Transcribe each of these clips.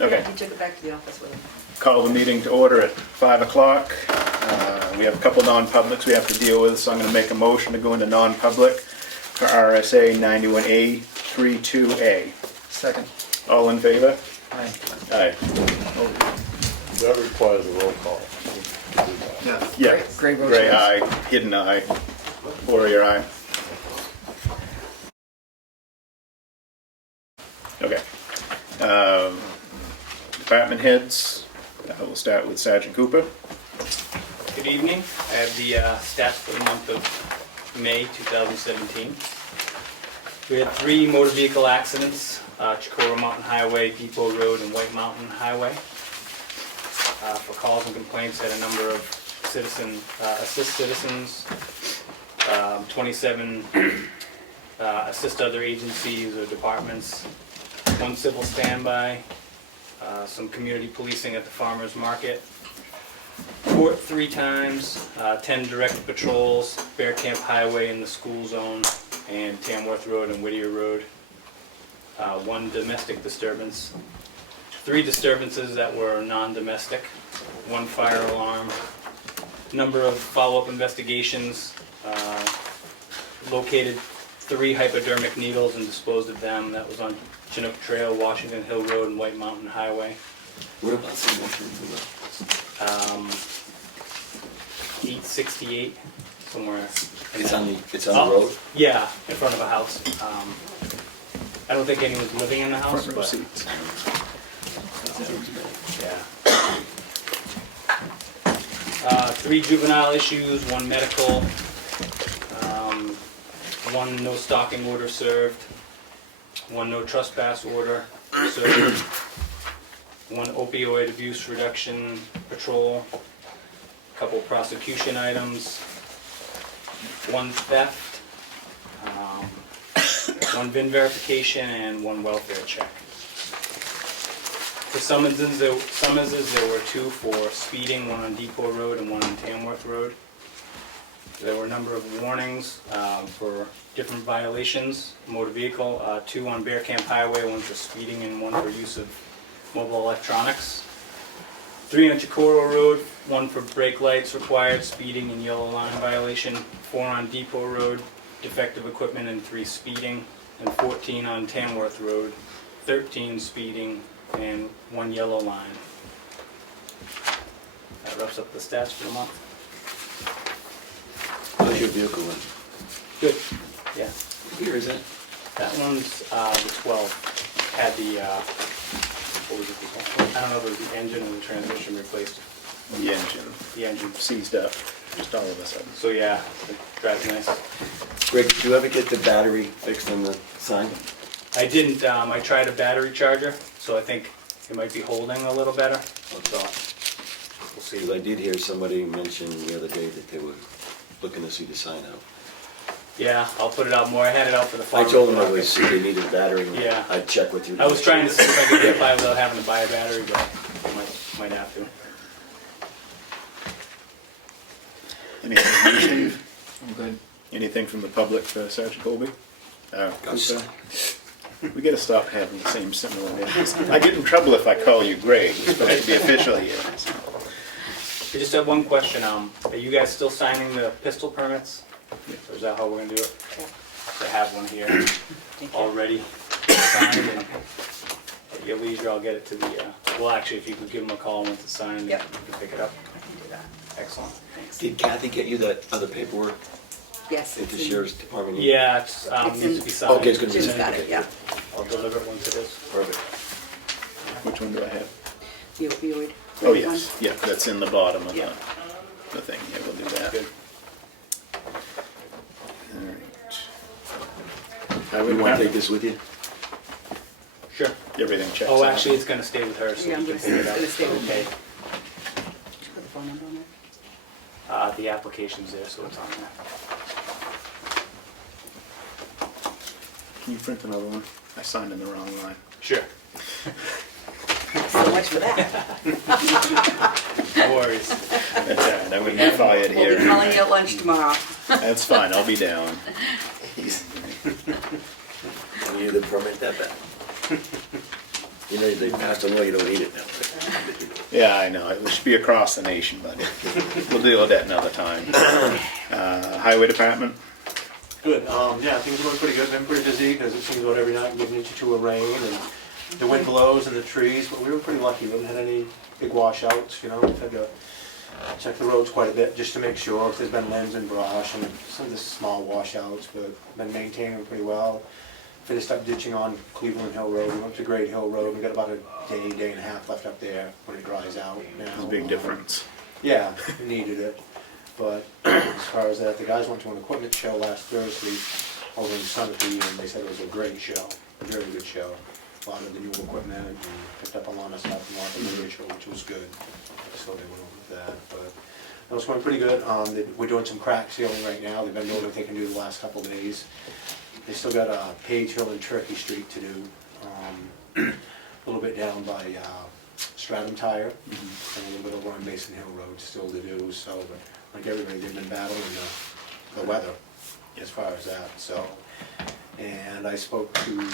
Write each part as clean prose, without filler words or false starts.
Okay. Yeah, he took it back to the office with him. Call the meeting to order at 5 o'clock. We have a couple non-publics we have to deal with, so I'm going to make a motion to go into non-public for RSA 91A 32A. Second. All in favor? Aye. Aye. That requires a roll call. Yeah. Yeah. Gray votes Gray yes. aye, hidden aye, Poirier aye. Okay. Department heads, we'll start with Sergeant Cooper. Good evening. I have the stats for the month of May 2017. We had 3 motor vehicle accidents, Chicora Mountain Highway, Depot Road, and White Mountain Highway. For calls and complaints, had a number of assist citizens, 27 assist other agencies or departments, 1 civil standby, some community policing at the farmers market, court 3 times, 10 direct patrols, Bear Camp Highway in the school zone, and Tamworth Road and Whittier Road. 1 domestic disturbance, 3 disturbances that were non-domestic, 1 fire alarm, number of follow-up investigations, located 3 hypodermic needles and disposed of them. That was on Chinook Trail, Washington Hill Road, and White Mountain Highway. What about the motion for 868, somewhere. It's on the road? Yeah, in front of a house. I don't think anyone's living in the house, Front row but seats. yeah. 3 juvenile issues, 1 medical, 1 no stalking order served, 1 no trespass order served, 1 opioid abuse reduction patrol, a couple prosecution items, 1 theft, 1 VIN verification, and 1 welfare check. For summonses, there were 2 for speeding, 1 on Depot Road and 1 on Tamworth Road. There were a number of warnings for different violations, motor vehicle, 2 on Bear Camp Highway, 1 for speeding and 1 for use of mobile electronics. 3 on Chicora Road, 1 for brake lights required, speeding and yellow line violation, 4 on Depot Road, defective equipment and 3 speeding, and 14 on Tamworth Road, 13 speeding and 1 yellow line. That wraps up the stats for the month. How's your vehicle run? Good, yeah. What year is that? That one's the 12. Had the, what was it called? I don't know if it was the engine or the transmission replaced. The engine The engine. seized up, just all of a sudden. So yeah, it drives nice. Greg, did you ever get the battery fixed on the sign? I didn't, I tried a battery charger, so I think it might be holding a little better. So we'll see. Because I did hear somebody mention the other day that they were looking to see the sign out. Yeah, I'll put it out more. I had it out for the I farmers told them market. they needed a battery. Yeah. I'd check with you. I was trying to see if I could get by without having to buy a battery, but I might have to. Anything from you, Steve? I'm good. Anything from the public for Sergeant Colby? Gus. Cooper? We gotta stop having the same similar names. I get in trouble if I call you Greg. You're supposed to be official here. I just have one question. Are you guys still signing the pistol permits? Or is that how we're gonna do it? I have one here already signed, and at your leisure, I'll get it to the, well, actually, if you could give them a call once it's signed, Yep. you can pick it up. I can do that. Excellent. Thanks. Did Kathy get you that other paperwork Yes. at the it's in- sheriff's department? Yeah, it It's needs in- to be signed. Okay, it's gonna be Jim's signed. got it, Okay, yeah. good. I'll deliver it once it is. Perfect. Which one do I have? The opioid. Oh, one. yes, yeah, that's in the bottom of Yeah. the thing. Yeah, we'll do that. Good. All right. You want to take this with you? Sure. Everything checks out. Oh, actually, it's gonna stay with her, so Yeah, I'm you can gonna pick it up. it's gonna stay with me. Okay. Put the phone number on there. The application's there, so it's on there. Can you print another one? I signed in the wrong line. Sure. So much for that. No worries. That's all right, I'm gonna be fired We'll be here. calling you at lunch tomorrow. That's fine, I'll be down. You need to permit that back. You know, they passed a law, you don't need it now. Yeah, I know, it should be across the nation, but we'll deal with that another time. Highway Department? Good, yeah, things are going pretty good, been pretty busy, because it seems about every night we get an inch or two of rain, and the wind blows and the trees, but we were pretty lucky, we haven't had any big washouts, you know, we've had to check the roads quite a bit, just to make sure, if there's been limbs and brush, and some of the small washouts, but been maintaining them pretty well. Finished up ditching on Cleveland Hill Road, we went to Great Hill Road, we got about a day and a half left up there when it dries out. You know. It's a big difference. Yeah, we needed it, but as far as that, the guys went to an equipment show last Thursday over in Sunapee, and they said it was a great show, a very good show. A lot of the new equipment, and picked up a lot of stuff from the radio show, which was good, so they went over with that, but it was going pretty good. We're doing some crack sealing right now, they've been doing what they can do the last couple of days. They still got Page Hill and Turkey Street to do, a little bit down by Stratham Tire, and a little bit over on Mason Hill Road still to do, so, but like everybody, they've been battling the weather as far as that, so. And I spoke to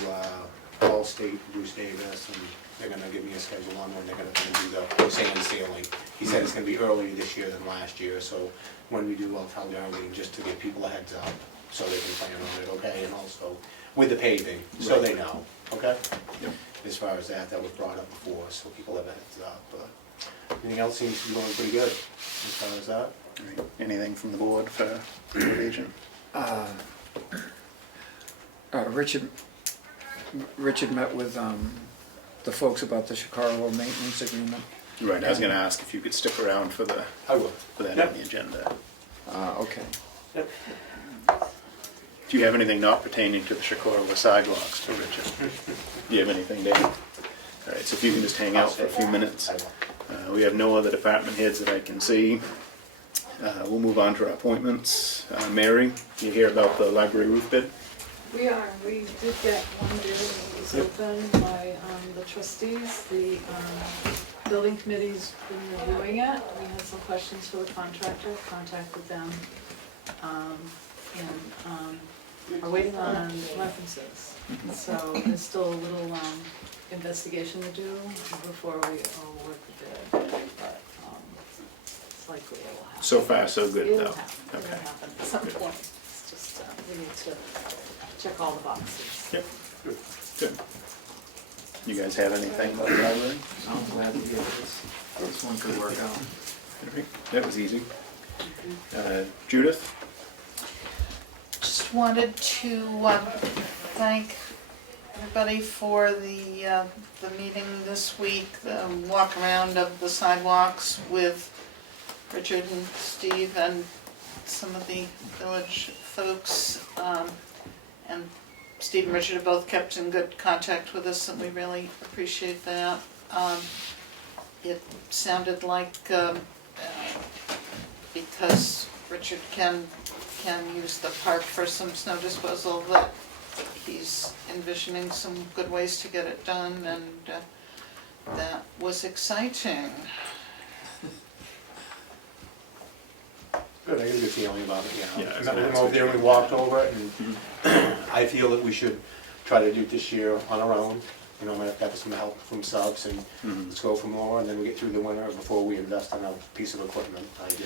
Paul State, Bruce Davis, and they're gonna give me a schedule on when they're gonna do the sand sealing. He said it's gonna be earlier this year than last year, so when we do, I'll tell the Army just to give people a heads up, so they can plan on it, okay, and also with the paving, so they know, okay? Yep. As far as that was brought up before, so people have a heads up, but everything else seems to be going pretty good, as far as that. All right. Anything from the board for road agent? Richard met with the folks about the Chicago maintenance agreement. Right, I was gonna ask if you could stick around for I will. that Yep. on the agenda. Okay. Yep. Do you have anything not pertaining to the Chicago sidewalks to Richard? Do you have anything, Dan? All right, so if you can just hang out for a few minutes. I will. We have no other department heads that I can see. We'll move on to our appointments. Mary, you hear about the library roof bid? We did get one bid, and it was opened by the trustees. The building committee's been reviewing it. We had some questions for the contractor, contacted them, and are waiting on references. So there's still a little investigation to do before we award the bid, but it's likely it will happen. So far, so good, It'll though. happen. Okay. It'll happen at some point. It's just, we need to check all the boxes. Yep. Good. You guys have anything about the library? I'm glad to hear this one could work out. All right, that was easy. Judith? Just wanted to thank everybody for the meeting this week, the walk around of the sidewalks with Richard and Steve and some of the village folks. And Steve and Richard have both kept in good contact with us, and we really appreciate that. It sounded like because Richard can use the park for some snow disposal, that he's envisioning some good ways to get it done, and that was exciting. Good, I got a good feeling about it, Yeah, yeah. I was I gonna met with ask him over what there, you we think. walked over it, and I feel that we should try to do it this year on our own. You know, might have to have some help from subs, and let's go for more, and then we get through the winter before we invest in a piece of equipment. I don't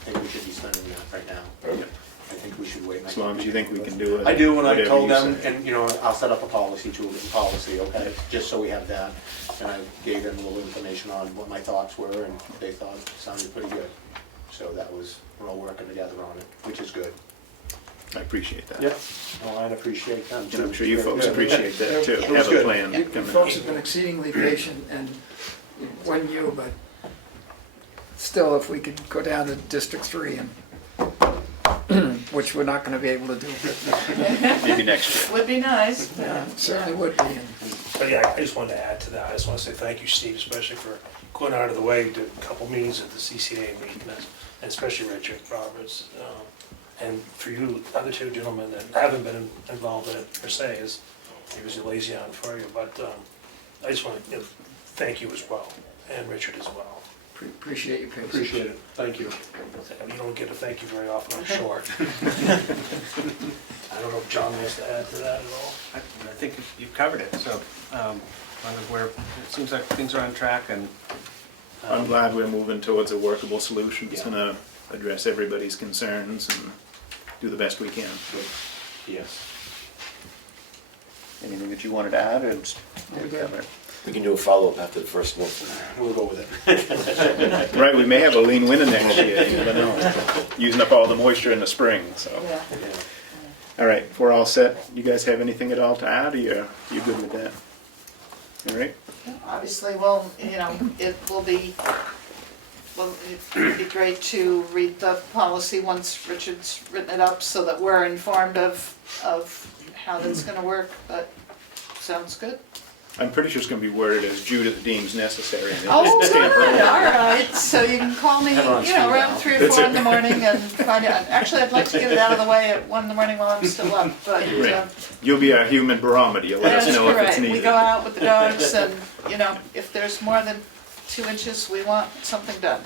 think we should be spending that right now. Yep. I think we should wait. As long as you think we can do it. I do, and I whatever told you them, say. and, you know, I'll set up a policy, too, a written policy, okay, just so we have that. And I gave them a little information on what my thoughts were, and they thought it sounded pretty good. So that was, we're all working together on it, which is good. I appreciate that. Yep, well, I appreciate them, And too. I'm sure you folks Yeah. appreciate that too. It was Have a good. plan You coming folks have in. been exceedingly patient, and when you, but still, if we could go down to District 3, and which we're not gonna be able to do, but Maybe next year. Would be nice. yeah, it certainly would be. And But yeah, I just wanted to add to that. I just want to say thank you, Steve, especially for going out of the way, did a couple meetings at the CCA meeting, and especially Richard Roberts. And for you, other two gentlemen that haven't been involved in it per se, is he was a liaison for you, but I just want to thank you as well, and Richard as well. Appreciate your patience. Appreciate it, thank you. You don't get a thank you very often, I'm short. I don't know if John wants to add to that at all. I think you've covered it, so, long as it seems like things are on track and. I'm glad we're moving towards a workable solution. It's gonna address everybody's concerns and do the best we can. Yes. Anything that you wanted to add, or just We're good. cover it? We can do a follow-up after the first one. We'll go with it. Right, we may have a lean winter next year, you never know. Using up all the moisture in the spring, so. Yeah. All right, if we're all set, you guys have anything at all to add, or you're good with that? All right, Obviously, well, you know, it will be, well, it'd be great to read the policy once Richard's written it up so that we're informed of how that's gonna work, but sounds good. I'm pretty sure it's gonna be worded as Judith deems necessary. and Oh, just stamp it good, on. all right, so you can call me, Have it on you know, speed around dial. 3 or That's 4 it. in the morning and find out. Actually, I'd like to get it out of the way at 1 in the morning while I'm still up, but, Right. You'll be our human barometer, you'll let us that's know if it's correct. needed. We go out with the dogs and, you know, if there's more than 2 inches, we want something done.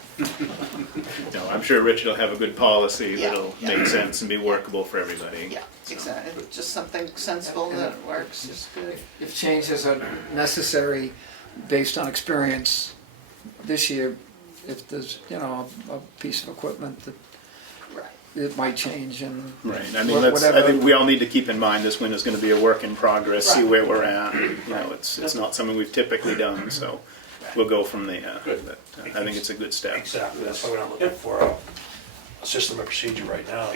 No, I'm sure Richard will have a good policy Yeah, that'll yeah. make sense and be workable for everybody. Yeah, exactly, just something sensible that works is good. If changes are necessary based on experience this year, if there's, you know, a piece of equipment that Right. it might change and. Right, I mean, I Whatever. think we all need to keep in mind this winter's gonna be a work in progress, see Right. where we're at. You know, it's not something we've typically done, so we'll go from there. Good. But I think it's a good step. Exactly, that's why we're not looking for a system or procedure right now.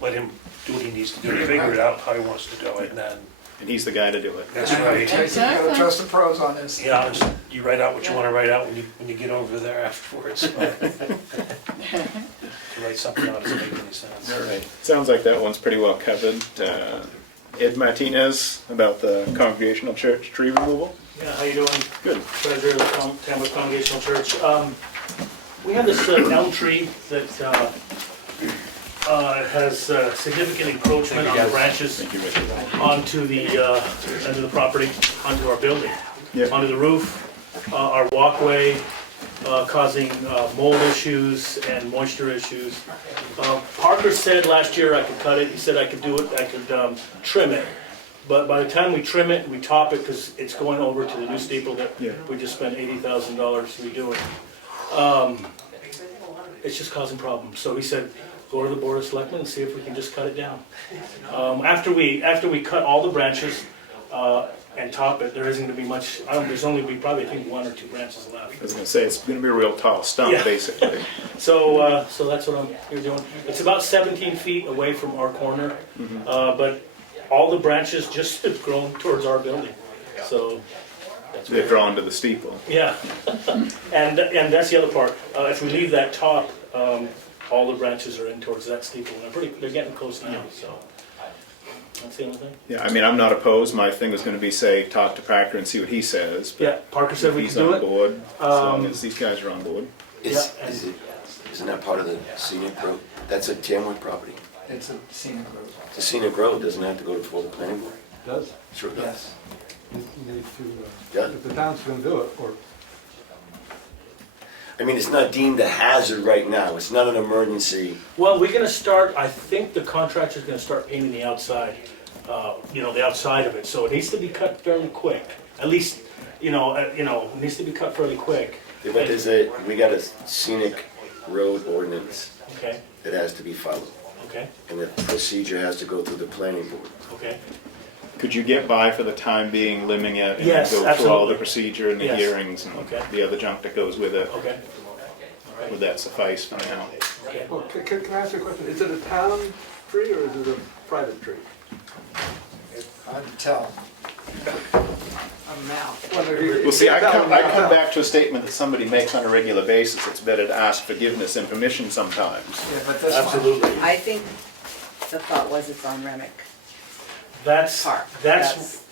Let him do what he needs to do, figure it out how he wants to do it, and then, And he's the guy to do it. that's right. You gotta trust the pros on this. Yeah, just you write out what you wanna write out when you get over there afterwards. But to write something out doesn't make any sense. All right, sounds like that one's pretty well covered. Ed Martinez about the Congregational Church tree removal. Yeah, how you doing? Good. Treasurer of the Tamworth Congregational Church. We have this elm tree that has significant encroachment on the branches Thank you, Richard. onto the end of the property, onto our building, Yep. onto the roof, our walkway, causing mold issues and moisture issues. Parker said last year I could cut it, he said I could do it, I could trim it. But by the time we trim it, we top it, because it's going over to the new steeple that Yeah. we just spent $80,000 redoing. It's just causing problems, so he said, go to the Board of Selectmen and see if we can just cut it down. After we cut all the branches and top it, there isn't gonna be much, there's only be probably, I think, 1 or 2 branches left. I was gonna say, it's gonna be a real tall stump, Yeah. basically. So that's what I'm here doing. It's about 17 feet away from our corner, but all the branches just have grown towards our building, so that's They're good. drawn to the steeple. Yeah, and that's the other part. If we leave that top, all the branches are in towards that steeple, and they're getting close now, so. That's the only thing. Yeah, I mean, I'm not opposed. My thing was gonna be, say, talk to Packer and see what he says. But Yeah, Parker said if we he's can do on it. board, as long as these guys are on board. Isn't Yeah. that part of the scenic road? That's a Tamworth property. It's a scenic road. The scenic road doesn't have to go before the planning board. Does, Sure does. Yes. you need Yeah. to, if the town's gonna do it, or I mean, it's not deemed a hazard right now. It's not an emergency. Well, we're gonna start, I think the contractor's gonna start painting the outside, the outside of it, so it needs to be cut fairly quick. At least, it needs to be cut fairly quick. Yeah, but we got a scenic road ordinance Okay, that has to be followed. okay, And the procedure has to go through the planning board. okay. Could you get by for the time being, limiting it and Yes, go through all absolutely. the procedure and the Yes. hearings and Okay. the other junk that goes with it? Okay. Would that suffice for now? Okay. well, can I ask you a question? Is it a town tree or is it a private tree? Hard to tell. Well, see, I come back to a statement that somebody makes on a regular basis. It's better to ask forgiveness and permission sometimes. Yeah, but this one, Absolutely. I think the thought was it's on Remick That's, Park. that's,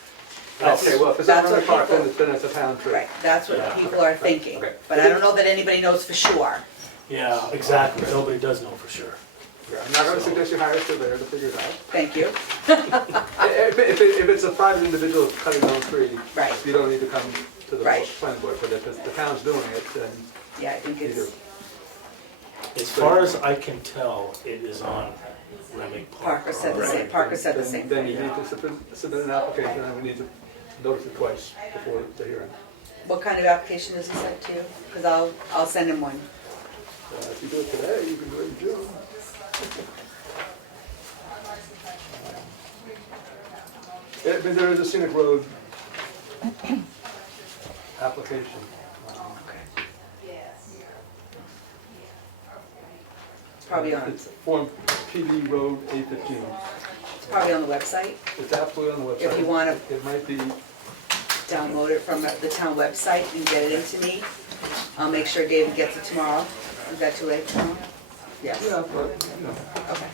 Okay, well, if it's on That's the what park, people- then it's a town tree. Right, that's what people are thinking, Okay. but I don't know that anybody knows for sure. yeah, exactly. Nobody does know for sure. Yeah, I'm not gonna suggest you hire a surveyor to figure it out. Thank you. If it's a private individual cutting down a tree, Right. you don't need to come to the Right. planning board, but if the town's doing it, then Yeah, I think either. it's, As far as I can tell, it is on Remick Park. Parker said the same, Parker said the same Then you thing. need to submit an application, and we need to notice it twice before the hearing. What kind of application does he send to you? Because I'll send him one. If you do it today, you can do it in June. But there is a scenic road application. It's probably on, It's Form PB Road A15. it's probably on the website. It's absolutely on the website. If you wanna- It might be, Download it from the town website and get it into me. I'll make sure David gets it tomorrow. Is that too late tomorrow? Yes, yeah, but, you know, okay.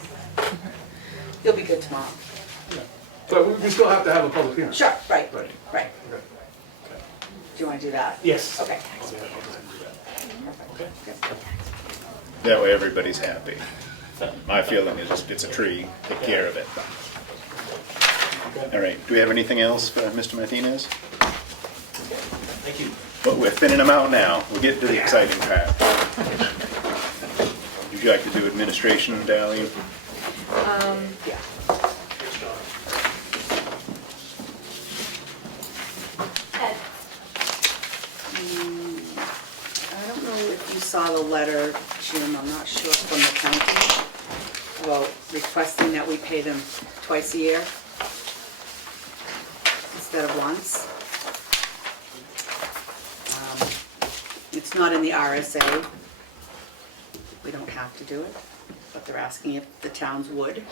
He'll be good tomorrow. but we still have to have a public hearing. Sure, right, Right. right. Okay. Do you wanna do that? Yes. Okay. That way everybody's happy. My feeling is just it's a tree, take care of it. All right, do we have anything else for Mr. Martinez? Thank you. But we're thinning them out now. We're getting to the exciting part. Would you like to do administration, Darlene? Yeah. I don't know if you saw the letter, Jim, I'm not sure, from the county about requesting that we pay them twice a year instead of once. It's not in the RSA. We don't have to do it, but they're asking if the towns would.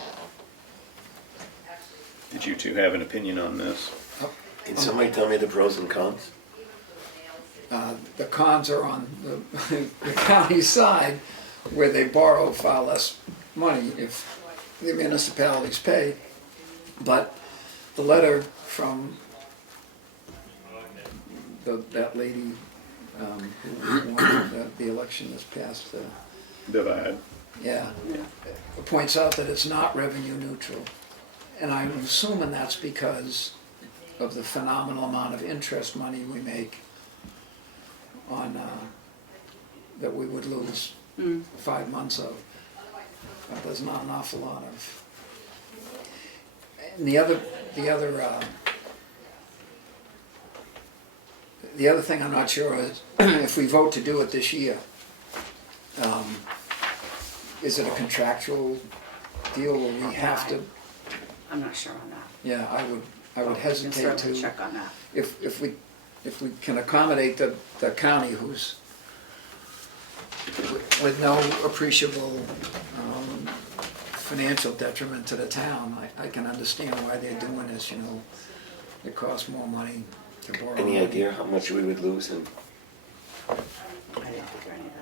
Did you two have an opinion on this? Can somebody tell me the pros and cons? The cons are on the county side, where they borrow far less money if the municipalities pay. But the letter from that lady who won the election this past, Divide. yeah, points out that it's not revenue neutral. And I'm assuming that's because of the phenomenal amount of interest money we make on, that we would lose 5 months of. But there's not an awful lot of. And the other thing I'm not sure is, if we vote to do it this year, is it a contractual deal where we have to? I'm not sure on that. Yeah, I would We can hesitate certainly to. check on that. If we can accommodate the county who's with no appreciable financial detriment to the town, I can understand why they're doing this, you know. It costs more money to borrow. Any idea how much we would lose in? I didn't figure any of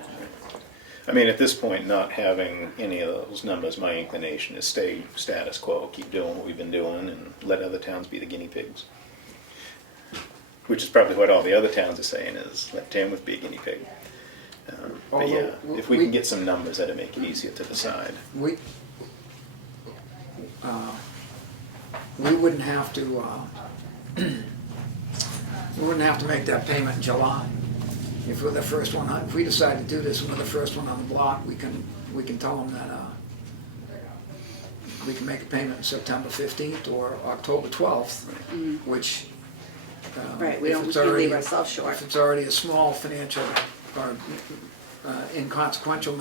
that. I mean, at this point, not having any of those numbers, my inclination is stay status quo, keep doing what we've been doing, and let other towns be the guinea pigs. Which is probably what all the other towns are saying, is let Tamworth be a guinea pig. But yeah, if we can get some numbers, that'd make it easier to decide. We wouldn't have to, we wouldn't have to make that payment in July. If we're the first one, if we decide to do this and we're the first one on the block, we can tell them that we can make a payment on September 15th or October 12th, which Right, we if don't it's we can already- leave ourselves short. If it's already a small financial or inconsequential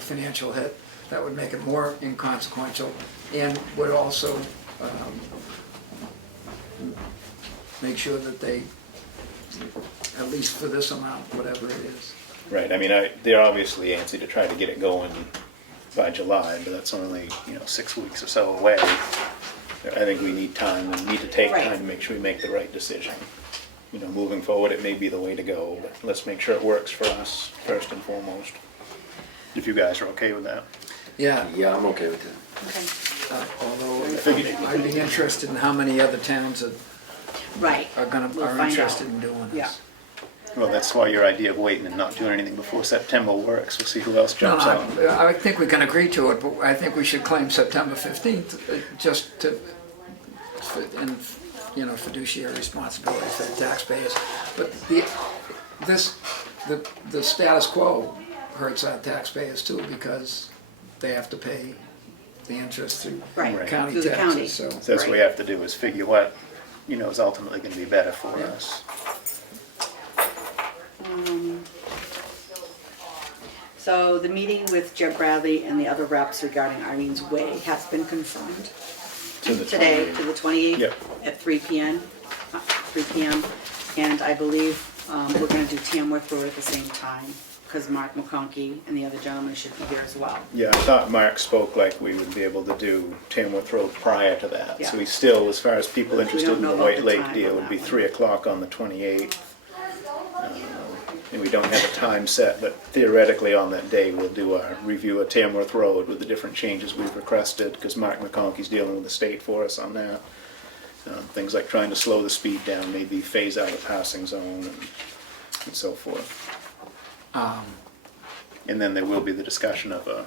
financial hit, that would make it more inconsequential and would also make sure that they, at least for this amount, whatever it is. Right, I mean, they're obviously antsy to try to get it going by July, but that's only, 6 weeks or so away. I think we need time, and need to take Right. time to make sure we make the right decision. Moving forward, it may be the way to go, but let's make sure it works for us first and foremost. If you guys are okay with that. Yeah, Yeah, I'm okay with that. Okay, although I'd be interested in how many other towns right. are We'll find interested out. in doing this. Yeah. Well, that's why your idea of waiting and not doing anything before September works. We'll see who else No, jumps on. I think we can agree to it, but I think we should claim September 15th, just to, and you know, fiduciary responsibility for the taxpayers. But the status quo hurts our taxpayers too, because they have to pay the interest through Right, county through the county. taxes, so. So that's what we have to do, is figure what, you know, is ultimately gonna be better for Yeah. us. So the meeting with Jeb Bradley and the other reps regarding Irene's Way has been confirmed To the today 28th. to the 28th Yep. at 3 p.m. 3 p.m. And I believe we're going to do Tamworth Road at the same time, because Mark McConkey and the other gentleman should be here as well. Yeah, I thought Mark spoke like we would be able to do Tamworth Road prior to that. Yeah. So we still, as far as people interested don't in know the about White the Lake time deal, on would be that one. 3 o'clock on the 28th. And we don't have a time set, but theoretically on that day, we'll do our review of Tamworth Road with the different changes we've requested, because Mark McConkey's dealing with the state for us on that. Things like trying to slow the speed down, maybe phase out a passing zone and so forth. And then there will be the discussion of a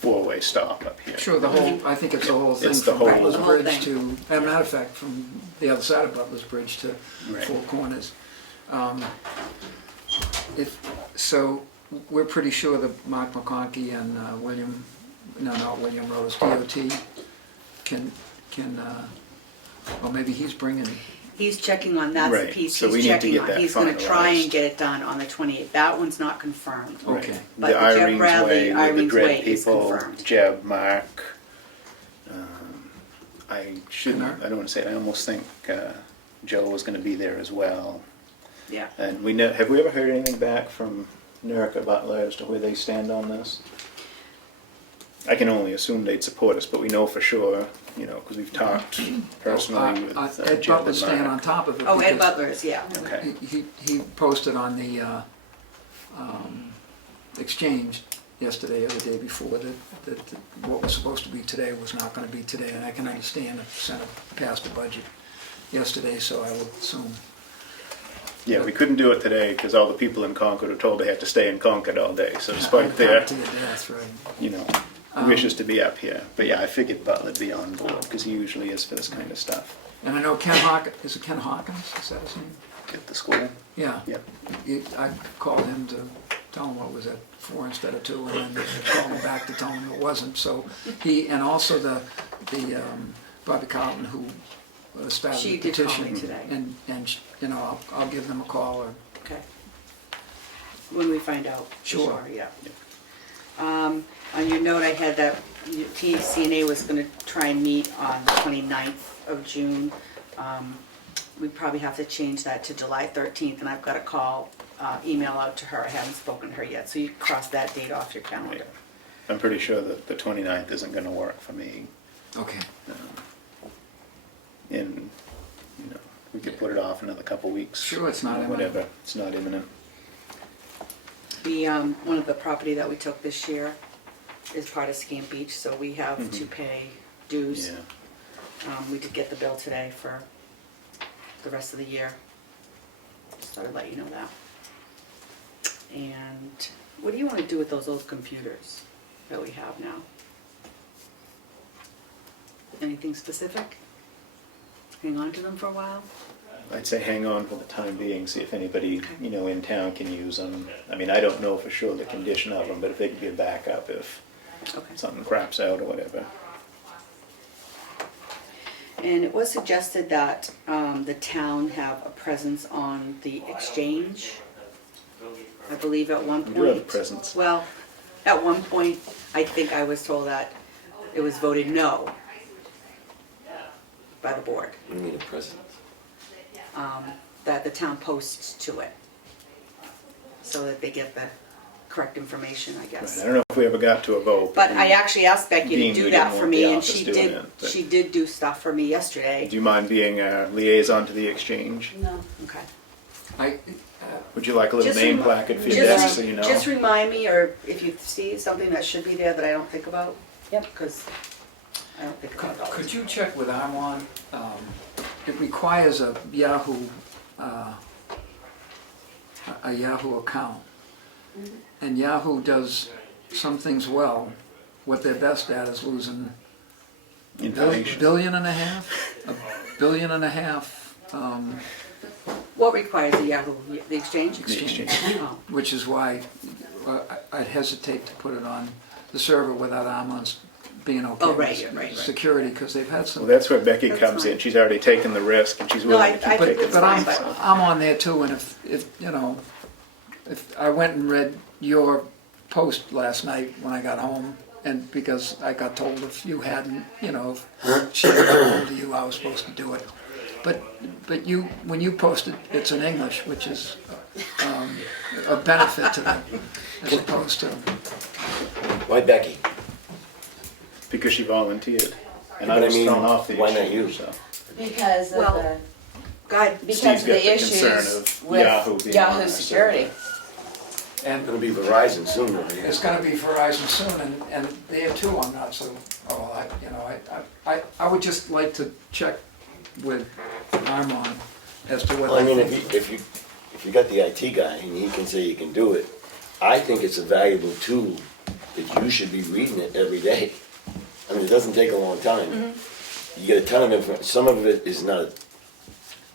four-way stop up here. Sure, the whole, I think it's the whole thing It's the from whole- Butler's The whole Bridge to, thing. as a matter of fact, from the other side of Butler's Bridge to Right. Four Corners. So we're pretty sure that Mark McConkey and not William Rose, DOT can, or maybe he's bringing, He's checking on, that's the Right, piece so we he's need to checking get on. that He's gonna try finalized. and get it done on the 28th. That one's not confirmed. Right. Okay. But The the Jeb Irene's Bradley, Way with the Irene's Dread Way is people, confirmed. Jeb, Mark. I shouldn't, Mark? I don't want to say it, I almost think Joe was going to be there as well. Yeah. And have we ever heard anything back from Nerica Butler as to where they stand on this? I can only assume they'd support us, but we know for sure, you know, because we've talked personally with Ed Jeb Butler's and staying on Mark. top of it. Oh, Ed because Butler's, yeah. Okay. He posted on the exchange yesterday or the day before that what was supposed to be today was not going to be today, and I can understand the Senate passed the budget yesterday, so I would assume. Yeah, we couldn't do it today because all the people in Concord were told they had to stay in Concord all day. So despite their, To the death, right. you know, wishes to be up here. But yeah, I figured Butler'd be on board because he usually is for this kind of stuff. And I know Ken Hawkins, is it Ken Hawkins, is that his name? At the school. Yeah. Yep. I called him to tell him what was at 4 instead of 2, and then called him back to tell him it wasn't. So he, and also the Bobby Carlton, who started She the did call petition. me today. And you know, I'll give them a call, or, Okay. When we find out. for Sure. Yeah. On your note, I had that TCNA was gonna try and meet on the 29th of June. We probably have to change that to July 13th, and I've got a email out to her. I haven't spoken to her yet, so you cross that date off your calendar. I'm pretty sure that the 29th isn't going to work for me. okay. And, you know, we could put it off another couple weeks. Sure, it's not or imminent. whatever. It's not imminent. The, one of the property that we took this year is part of Scamp Beach, so we have to pay dues. Yeah. We did get the bill today for the rest of the year. Just thought I'd let you know that. And what do you want to do with those old computers that we have now? Anything specific? Hang on to them for a while? I'd say hang on for the time being, see if anybody, Okay. you know, in town can use them. I mean, I don't know for sure the condition of them, but if they could be a backup if Okay. something craps out or whatever. And it was suggested that the town have a presence on the exchange. I believe at one We point. do have a presence. Well, at one point, I think I was told that it was voted no by the board, What do you mean a present? that the town posts to it, so that they get the correct information, I Right. guess. I don't know if we ever got to a vote. But I actually asked Becky to Being do we that didn't for want me, the and office she doing did, it, but- she did do stuff for me yesterday. Do you mind being a liaison to the exchange? No. Okay. I, Would you like a little Just name rem- placard for your Just- desk so you know? Just remind me, or if you see something that should be there that I don't think about. Yep. Because I don't think about it all the could time. you check with Armon? It requires a Yahoo account. And Yahoo does some things well. What they're best at is losing Information. $1.5 billion, $1.5 billion What requires the Yahoo, the exchange? exchange, Oh. which is why I'd hesitate to put it on the server without Armand's being okay Oh, right, with right. security, because they've had some. Well, that's where Becky That's comes fine. in. She's already taken the risk and she's No, willing to I keep think taking it's the fine, risk. but- I'm on there too, and if, you know, if I went and read your post last night when I got home, and because I got told if you hadn't, you know, if she had told you I was supposed to do it. But you, when you post it, it's in English, which is a benefit to them, as opposed to, Why Becky? Because she volunteered. And But I I was mean, thrown off the why not exchange, you? so. Because of Well, the, Go ahead. because Steve's of got the the concern issues of with Yahoo being on Yahoo our security. and It's gonna be Verizon soon, right? it's gonna be Verizon soon, and there too, I'm not so, you know, I would just like to check with Armand as to what Well, I mean, they if think. you got the IT guy and he can say you can do it, I think it's a valuable tool that you should be reading it every day. I mean, it doesn't take a long time. You get a ton of information. Some of it is not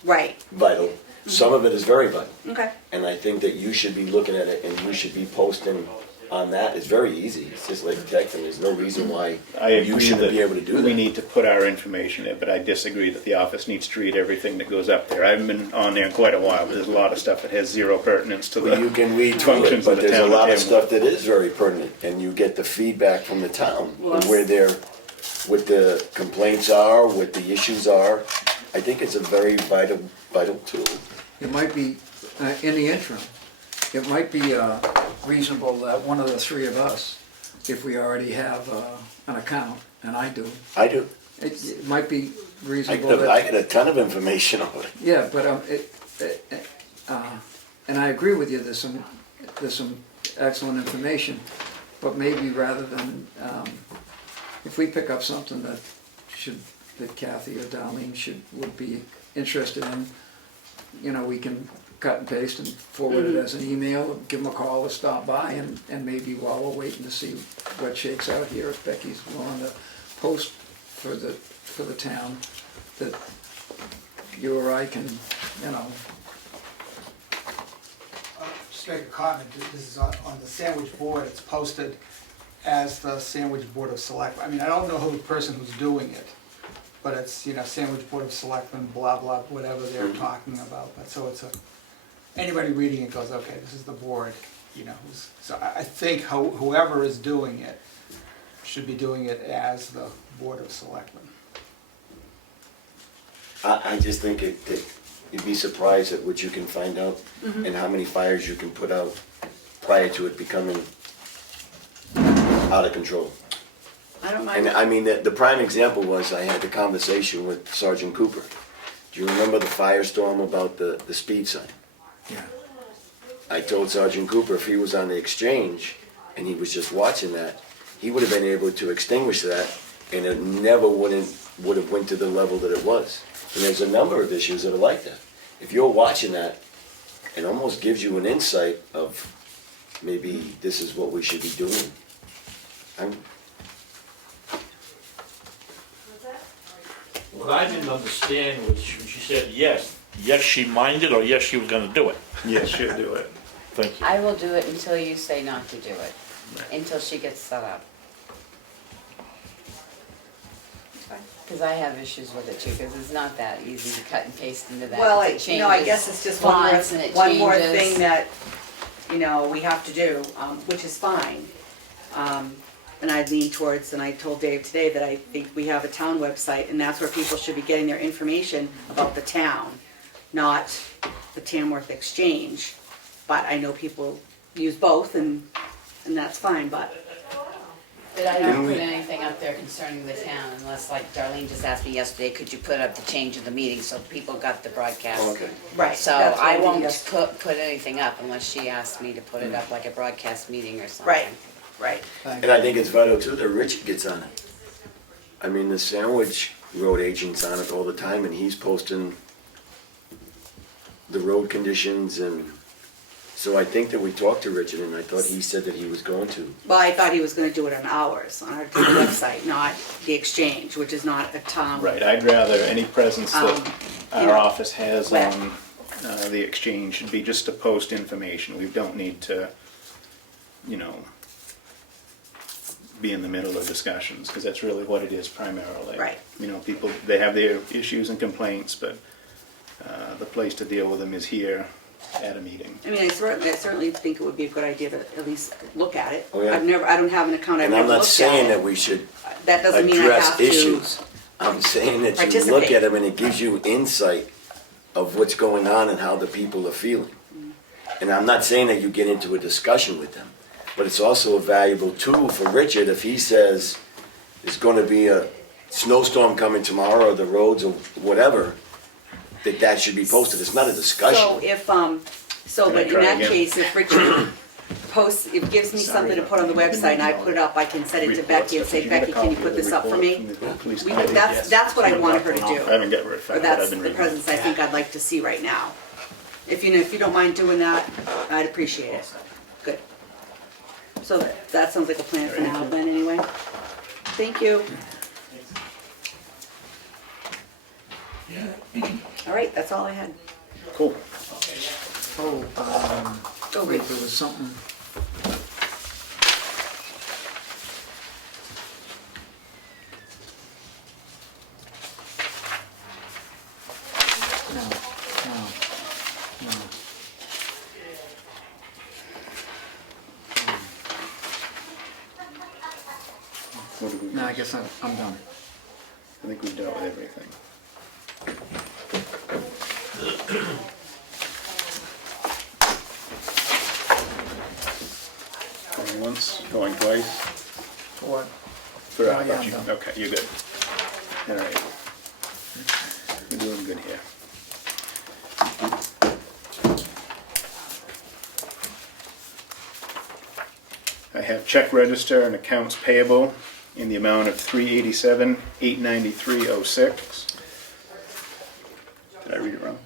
Right, vital. Some of it is very vital. okay. And I think that you should be looking at it and you should be posting on that. It's very easy. It's just like texting. There's no reason why I you agree shouldn't that be able to do we that. need to put our information in, but I disagree that the office needs to read everything that goes up there. I haven't been on there in quite a while, but there's a lot of stuff that has zero pertinence to Well, you the can read through it, functions of but the there's a town lot of of stuff that is very pertinent, and you get the feedback from the town, Well, where what the complaints are, what the issues are. I think it's a very vital tool. It might be, in the interim, it might be reasonable that one of the three of us, if we already have an account, and I do, I do. it might be I reasonable get that. a ton of information on it. Yeah, but and I agree with you, there's some excellent information, but maybe rather than, if we pick up something that Kathy or Darlene would be interested in, you know, we can cut and paste and forward it as an email, or give them a call or stop by, and maybe while we're waiting to see what shakes out here, if Becky's willing to post for the town, that you or I can, you know, Just make a comment, this is on the sandwich board, it's posted as the Sandwich Board of Selectmen. I mean, I don't know who the person who's doing it, but it's, you know, Sandwich Board of Selectmen, blah, blah, whatever they're talking about. But so it's anybody reading it goes, okay, this is the board, you know, so I think whoever is doing it should be doing it as the Board of Selectmen. I just think you'd be surprised at what you can find out and how many fires you can put out prior to it becoming out of control. I don't And mind. I mean, the prime example was I had the conversation with Sergeant Cooper. Do you remember the firestorm about the speed sign? yeah. I told Sergeant Cooper if he was on the exchange and he was just watching that, he would have been able to extinguish that and it never would have went to the level that it was. And there's a number of issues that are like that. If you're watching that, it almost gives you an insight of maybe this is what we should be doing. What I didn't understand was she said yes she minded, or yes, she was gonna do it. Yes, she'll do it. Thank you. I will do it until you say not to do it, until she gets set up. Because I have issues with it too, because it's not that easy to cut and paste into that. Well, It you know, I changes guess it's just fonts and it one more changes. thing that, you know, we have to do, which is fine. And I lean towards, and I told Dave today that I think we have a town website, and that's where people should be getting their information about the town, not the Tamworth Exchange. But I know people use both, and that's fine, but. But I don't put anything up there concerning the town unless, like Darlene just asked me yesterday, could you put up the change of the meeting so people got the broadcast? Okay. Right. So that's what I do, won't yes. put anything up unless she asks me to put it up like a broadcast meeting or something. Right, right. And I think it's vital too that Richard gets on it. I mean, the Sandwich Road agent's on it all the time and he's posting the road conditions and so I think that we talked to Richard and I thought he said that he was going to. Well, I thought he was gonna do it on ours, on our town website, not the Exchange, which is not a town. Right, I'd rather any presence that our office has Web. on the exchange should be just to post information. We don't need to, you know, be in the middle of discussions, because that's really what it is primarily. Right. You know, people, they have their issues and complaints, but the place to deal with them is here at a meeting. I mean, I certainly think it would be a good idea to at least look at it. Oh, yeah. I don't have an account, I've And I'm never not looked at saying it. that we should That doesn't mean I address have to. issues. I'm saying that you look participate. at them and it gives you insight of what's going on and how the people are feeling. And I'm not saying that you get into a discussion with them, but it's also a valuable tool for Richard if he says there's gonna be a snowstorm coming tomorrow or the roads or whatever, that should be posted. It's not a So discussion. if, Can I but in try that again? case, if Richard posts, it gives me something to put on the website and I put it up, I can send it to Becky and say, Becky, can you put this up for me? That's what I wanted her to I do. haven't got very far, Or but I've that's been the reading. presence I think I'd like to see right now. If you don't mind doing that, I'd appreciate it. Good. So that sounds like a plan for now then, anyway. Thank you. All right, that's all I had. Cool. Oh, Go wait, Rich. there was something. No, no, no. What do we? No, I guess I'm done. I think we've dealt with everything. Going once, going twice. What? For, Oh, yeah, I'm done. okay, you're good. All right. We're doing good here. I have check register and accounts payable in the amount of $387,893.06. Did I read it wrong?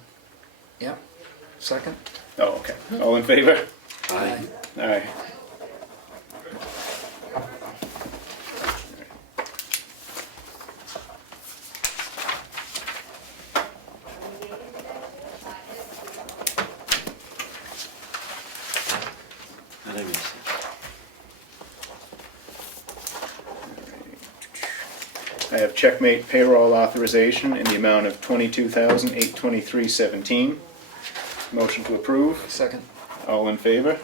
Yep. Second? Oh, okay. All in favor? Aye. Aye. I didn't miss it. I have checkmate payroll authorization in the amount of $22,823.17. Motion to approve. Second? All in favor?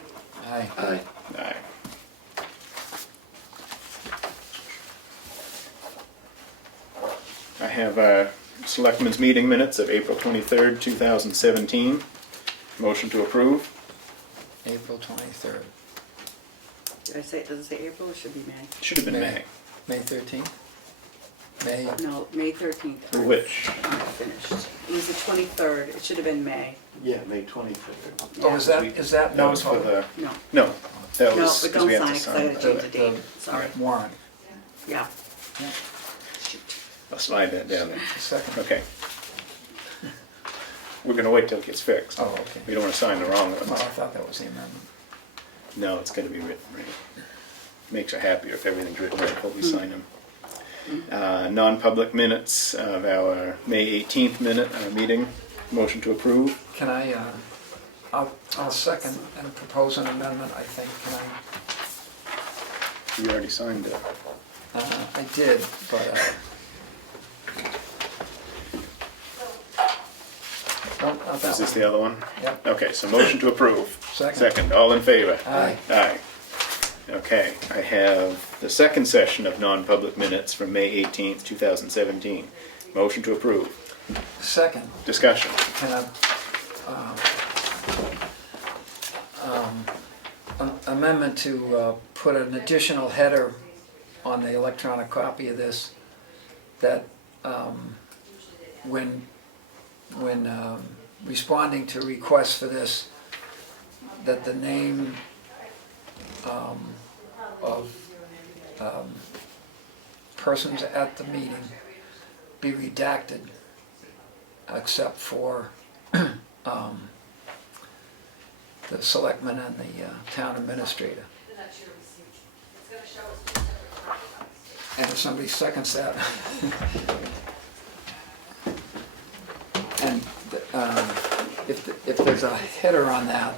Aye. Aye. Aye. I have Selectmen's meeting minutes of April 23rd, 2017. Motion to approve. April 23rd. Did I say, does it say April or should be May? Should have been May. May 13th? May, No, May 13th. For which? I'm finished. It was the 23rd, it should have been May. Yeah, May 23rd. oh, is that? That was for the, No, no, that no, was but because don't we have sign to it, 'cause I sign gotta change the it. date, sorry. Warrant. Yeah. Yeah. Shoot. I'll slide that down there. Second. Okay. We're gonna wait till it gets fixed. Oh, okay. We don't wanna sign the wrong Well, I ones. thought that was the amendment. No, it's gotta be written right. Makes her happier if everything's written right, before we sign them. Non-public minutes of our May 18th meeting. Motion to approve. Can I, I'll second and propose an amendment, I think. Can You already signed it. I did, but, nope, not that Is this one. the other one? Yep. Okay, so motion to approve. Second. Second, all in favor? Aye. Aye. Okay, I have the second session of non-public minutes from May 18th, 2017. Motion to approve. Second, Discussion. can I, amendment to put an additional header on the electronic copy of this, that when responding to requests for this, that the name of persons at the meeting be redacted, except for the selectman and the town administrator. And if somebody seconds that, and if there's a header on that,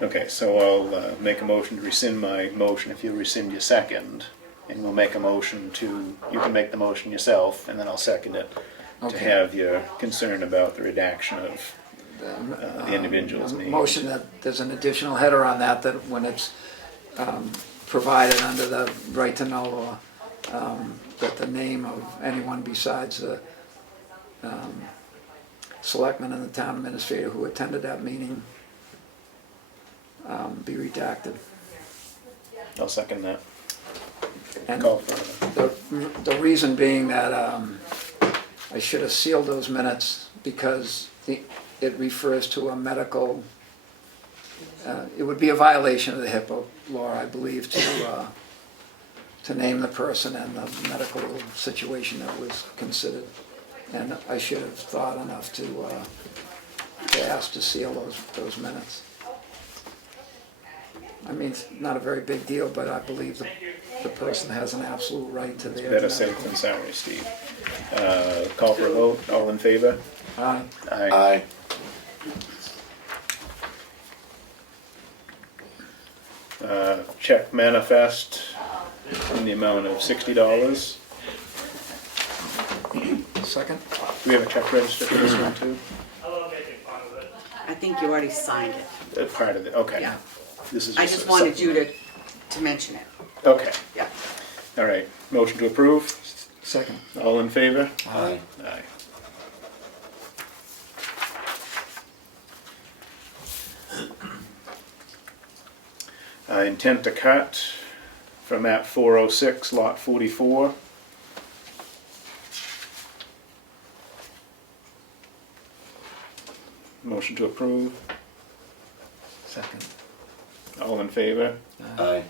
Okay, so I'll make a motion to rescind my motion if you rescind your second. And we'll make a motion to, you can make the motion yourself, and then I'll second it, to Okay. have your concern about the redaction of the individual's names. motion that there's an additional header on that, that when it's provided under the right to know law, that the name of anyone besides the selectman and the town administrator who attended that meeting be redacted. I'll second that. And Call for the reason being that I should have sealed those minutes because it refers to a medical, it would be a violation of the HIPAA law, I believe, to name the person and the medical situation that was considered. And I should have thought enough to ask to seal those minutes. I mean, it's not a very big deal, but I believe the person has an absolute right to their Better safe than sorry, Steve. Call for a vote, all in favor? Aye. Aye. Check manifest in the amount of $60. Second? Do we have a check register for this one too? I think you already signed it. Part of it, okay. Yeah. This is I just just a wanted you supplement. to mention it. Okay, Yeah. all right. Motion to approve, Second. all in favor? Aye. Aye. Intent to cut for map 406, lot 44. Motion to approve, Second. all in favor? Aye.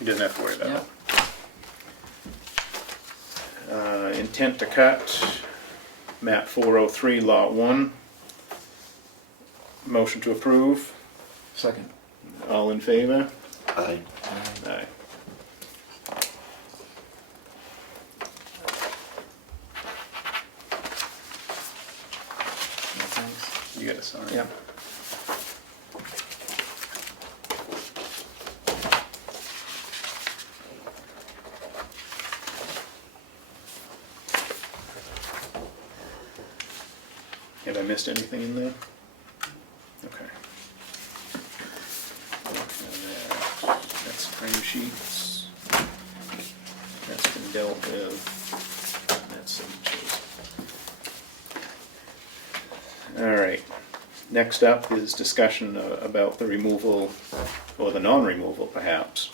You didn't have to worry about Yeah. it. Intent to cut, map 403, lot 1. Motion to approve, Second. all in favor? Aye. Aye. Thanks. You got to sign. Yeah. Have I missed anything in there? Okay. That's frame sheets. That's been dealt with. That's signatures. All right. Next up is discussion about the removal, or the non-removal perhaps,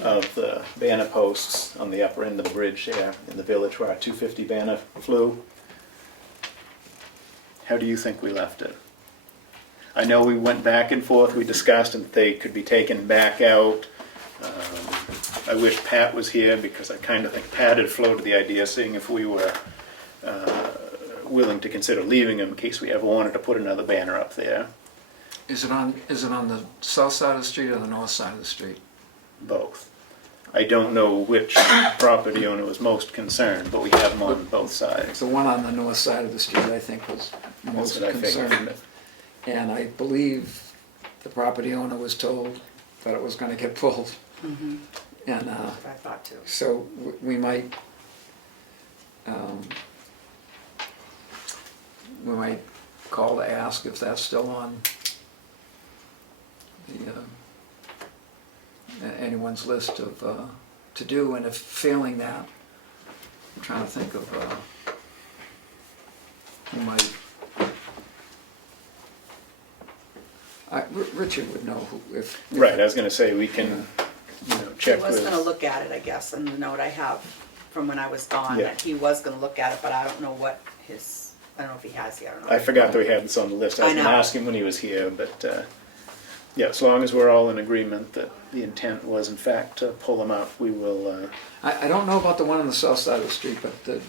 of the banner posts on the upper end of the bridge there in the village where our 250 banner flew. How do you think we left it? I know we went back and forth, we discussed and they could be taken back out. I wish Pat was here because I kind of think Pat had floated the idea, seeing if we were willing to consider leaving them in case we ever wanted to put another banner up there. Is it on the south side of the street or the north side of the street? Both. I don't know which property owner was most concerned, but we have them on both sides. The one on the north side of the street, I think, was most That's what I figured. concerned. And I believe the property owner was told that it was gonna get pulled. Mm-hmm. And I thought too. so we might call to ask if that's still on the anyone's list of to do, and if failing that, I'm trying to think of who might. Richard would know who, if. Right, I was gonna say, we can, He check was with. gonna look at it, I guess, in the note I have from when I was gone, Yeah. that he was gonna look at it, but I don't know what I don't know if he has yet or not. I forgot that we had this on the list. I was I gonna know. ask him when he was here, but Yeah, as long as we're all in agreement that the intent was in fact to pull them out, we will, I don't know about the one on the south side of the street, but the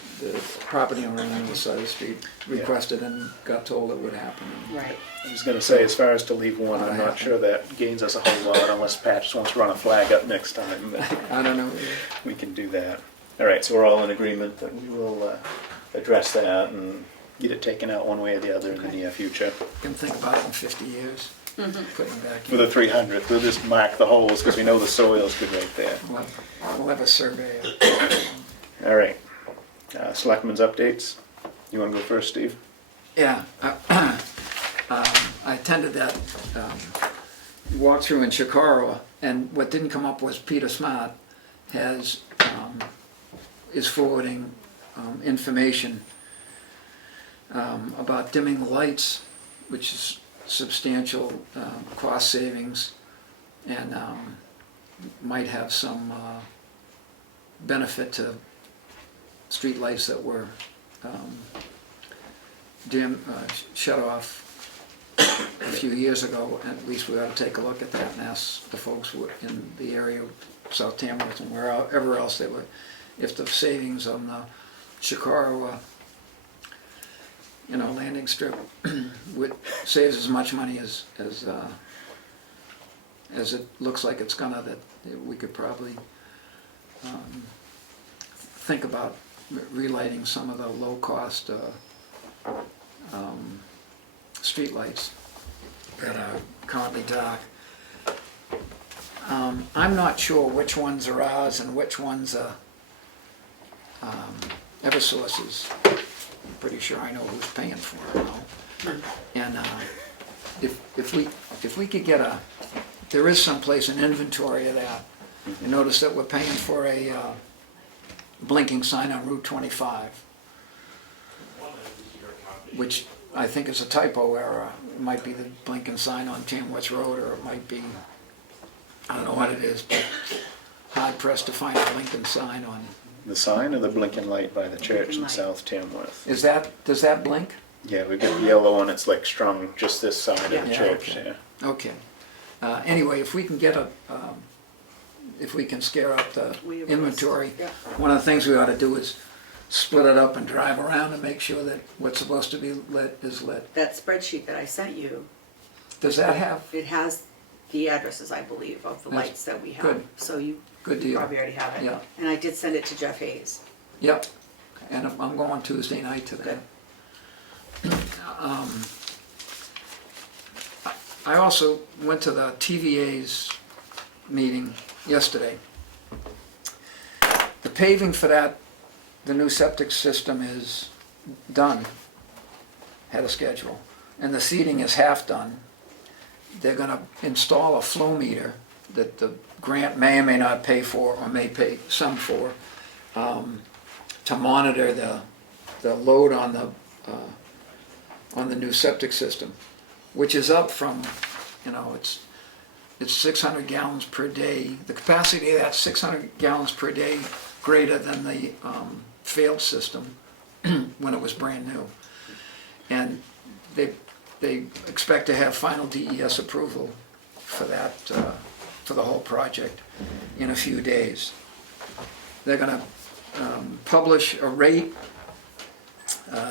property owner on the other side of the street requested and got told it would happen. Right. I was gonna say, as far as to leave one, I'm not sure that gains us a whole lot unless Pat just wants to run a flag up next time, but I don't know. we can do that. All right, so we're all in agreement that we will address that and get it taken out one way or the other in the near future. Can think about it in 50 years, putting it back For in. the 300th, we'll just mark the holes because we know the soil's good right there. We'll have a survey. All right, selectmen's updates. You wanna go first, Steve? Yeah, I attended that walkthrough in Chicago, and what didn't come up was Peter Smart is forwarding information about dimming the lights, which is substantial cost savings, and might have some benefit to street lights that were shut off a few years ago. At least we ought to take a look at that and ask the folks who were in the area of South Tamworth and wherever else they were, if the savings on the Chicago landing strip saves as much money as it looks like it's gonna, that we could probably think about relighting some of the low-cost streetlights that are currently dark. I'm not sure which ones are ours and which ones are Eversource's. I'm pretty sure I know who's paying for it now. And if we could get there is someplace an inventory of that. You notice that we're paying for a blinking sign on Route 25, which I think is a typo error. It might be the blinking sign on Tamworth Road, or it might be, I don't know what it is, but hard pressed to find a blinking sign on. The sign or the blinking light by the church in South Tamworth? Does that blink? Yeah, we got the yellow one, it's like strung just this side of the Yeah, church, okay. yeah. Okay. Anyway, if we can get if we can scare up the inventory, one of the things we ought to do is split it up and drive around and make sure that what's supposed to be lit is lit. That spreadsheet that I sent you, Does that have? it has the addresses, I believe, of the That's lights that we have. good. So you Good deal. probably already have it. Yeah. And I did send it to Jeff Hayes. Yep. And I'm going Tuesday night to that. I also went to the TVA's meeting yesterday. The paving for that, the new septic system is done, had a schedule, and the seeding is half done. They're gonna install a flow meter that the grant may or may not pay for, or may pay some for, to monitor the load on the new septic system, which is up from, it's 600 gallons per day. The capacity of that 600 gallons per day greater than the failed system when it was brand new. And they expect to have final DES approval for that, for the whole project in a few days. They're gonna publish a rate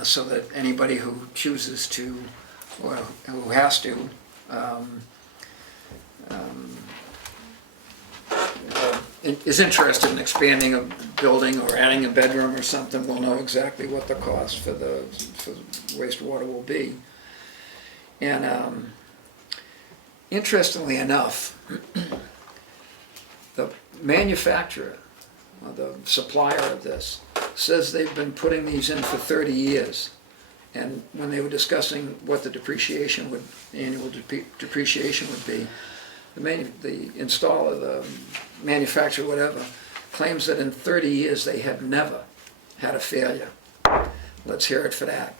so that anybody who chooses to, or who has to, is interested in expanding a building or adding a bedroom or something, will know exactly what the cost for the wastewater will be. And interestingly enough, the manufacturer, or the supplier of this, says they've been putting these in for 30 years. And when they were discussing what the depreciation would, annual depreciation would be, the installer, the manufacturer, whatever, claims that in 30 years they have never had a failure. Let's hear it for that.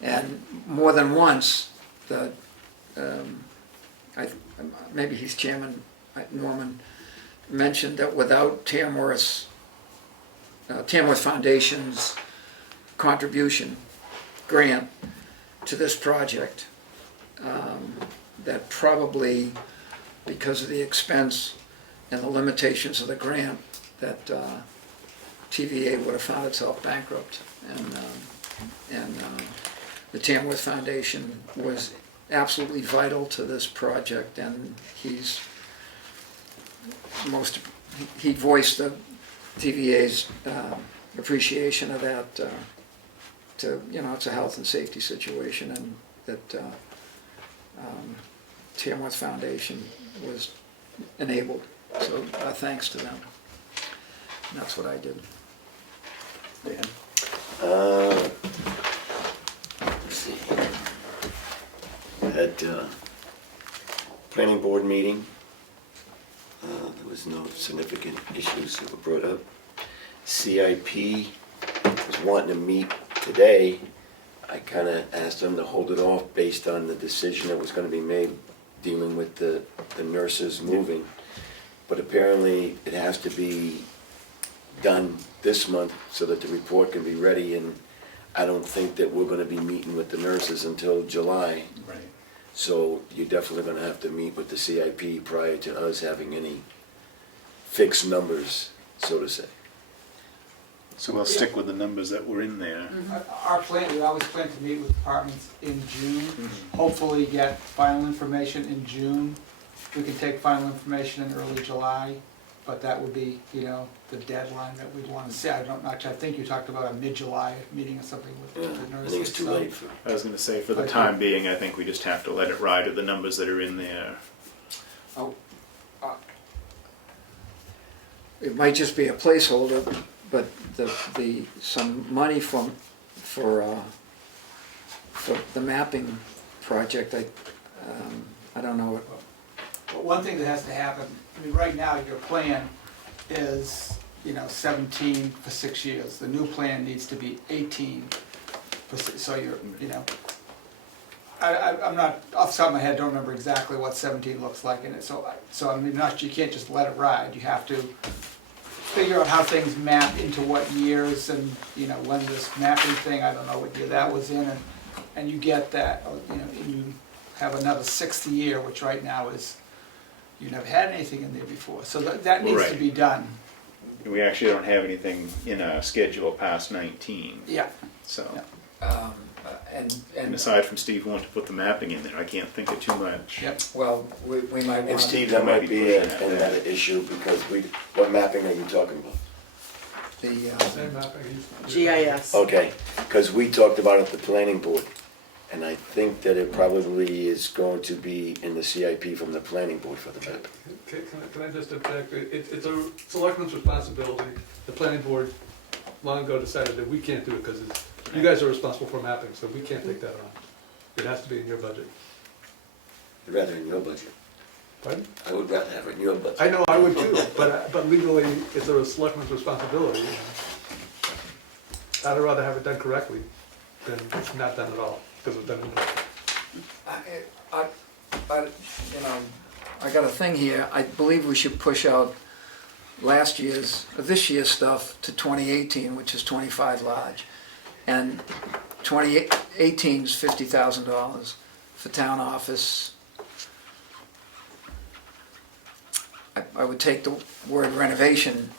And more than once, maybe he's chairman, Norman, mentioned that without Tamworth Foundation's contribution grant to this project, that probably because of the expense and the limitations of the grant, that TVA would have found itself bankrupt. And the Tamworth Foundation was absolutely vital to this project, and he voiced the TVA's appreciation of that. It's a health and safety situation, and that Tamworth Foundation was enabled. So thanks to them. And that's what I did. Dan? Let's see. At planning board meeting, there was no significant issues that were brought up. CIP was wanting to meet today. I kind of asked them to hold it off based on the decision that was going to be made dealing with the nurses moving. But apparently it has to be done this month so that the report can be ready, and I don't think that we're going to be meeting with the nurses until July. Right. So you're definitely going to have to meet with the CIP prior to us having any fixed numbers, so to say. So we'll stick with the numbers that were in there. Our plan, we always plan to meet with departments in June, hopefully get final information in June. We can take final information in early July, but that would be, the deadline that we'd want to see. I think you talked about a mid-July meeting or something with Yeah, the nurses. I think it's too late for. I was going to say, for the time being, I think we just have to let it ride with the numbers that are in there. It might just be a placeholder, but some money for the mapping project, I don't know. But one thing that has to happen, right now, your plan is, 17 for 6 years. The new plan needs to be 18 for so I'm not, off the top of my head, don't remember exactly what 17 looks like in it. So you can't just let it ride. You have to figure out how things map into what years, and, when this mapping thing, I don't know what year that was in, and you get that, and you have another 6th year, which right now is, you've never had anything in there before. So that needs to be done. We actually don't have anything in our schedule past 19. Yeah. So, And aside from Steve wanting to put the mapping in there, I can't think of too much. Yep. well, we might want And to. Steve, that might be another issue, because what mapping are you talking about? Same mapping. GIS. Okay, because we talked about it at the planning board, and I think that it probably is going to be in the CIP from the planning board for the map. Can I just object? It's a selectman's responsibility. The planning board long ago decided that we can't do it because you guys are responsible for mapping, so we can't take that on. It has to be in your budget. I'd rather in your budget. Pardon? I would rather have it in your budget. I know, I would too, but legally, it's a selectman's responsibility. I'd rather have it done correctly than not done at all, because it's done in I got a thing here. I believe we should push out this year's stuff to 2018, which is 25 large. And 2018 is $50,000 for town office. I would take the word renovation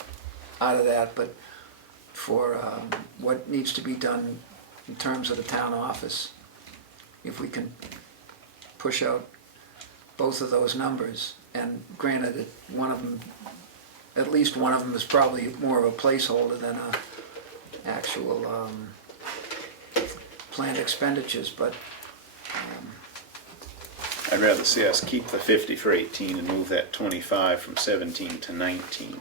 out of that, but for what needs to be done in terms of the town office, if we can push out both of those numbers, and granted that at least one of them is probably more of a placeholder than a actual planned expenditures, but I'd rather see us keep the 50 for 18 and move that 25 from 17 to 19.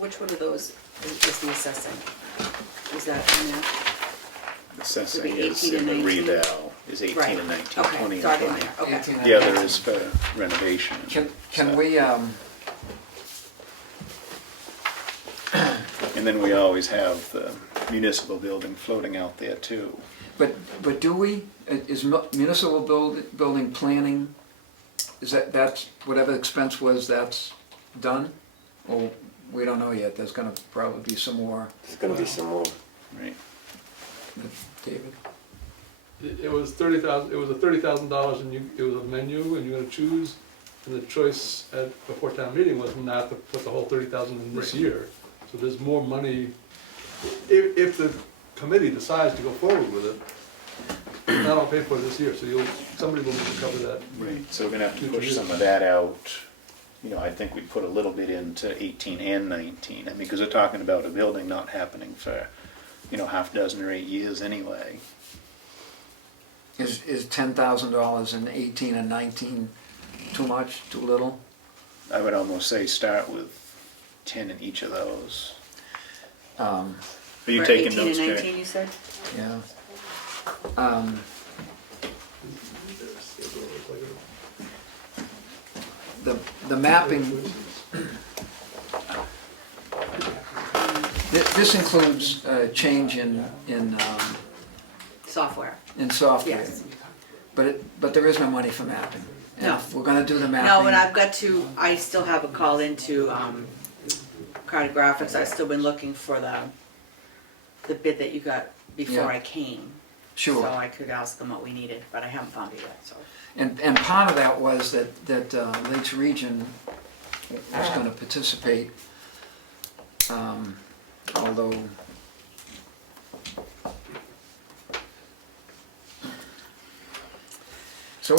Which one of those is the assessing? Is that in there? Assessing Would be is 18 in and the 19. reval is 18 Right. and 19, Okay, 20 got and it 20. in there, okay. The other is for renovation. can we, And then we always have the municipal building floating out there too. but do we, is municipal building planning, is that's, whatever expense was, that's done? Or we don't know yet, there's gonna probably be some more, There's gonna be some more. Right. David? it was $30,000, it was a $30,000 and it was a menu and you had to choose. And the choice before town meeting was not to put the whole 30,000 in this year. So there's more money, if the committee decides to go forward with it, it's not all paid for this year, so somebody will need to cover that. Right, so we're gonna have to push some of that out. You know, I think we'd put a little bit into 18 and 19. I mean, because we're talking about a building not happening for, half dozen or 8 years anyway. Is $10,000 in 18 and 19 too much, too little? I would almost say start with 10 in each of those. Are you For taking 18 notes, and Jerry? 19, you said? Yeah. The mapping, this includes change in Software. software. Yes. But there is no money for mapping. And No. if we're gonna do the mapping. No, but I still have a call into cartographics. I've still been looking for the bid that you got before Yeah. I came. Sure. So I could ask them what we needed, but I haven't found it yet, so. And part of that was that Lakes Region was gonna participate, although so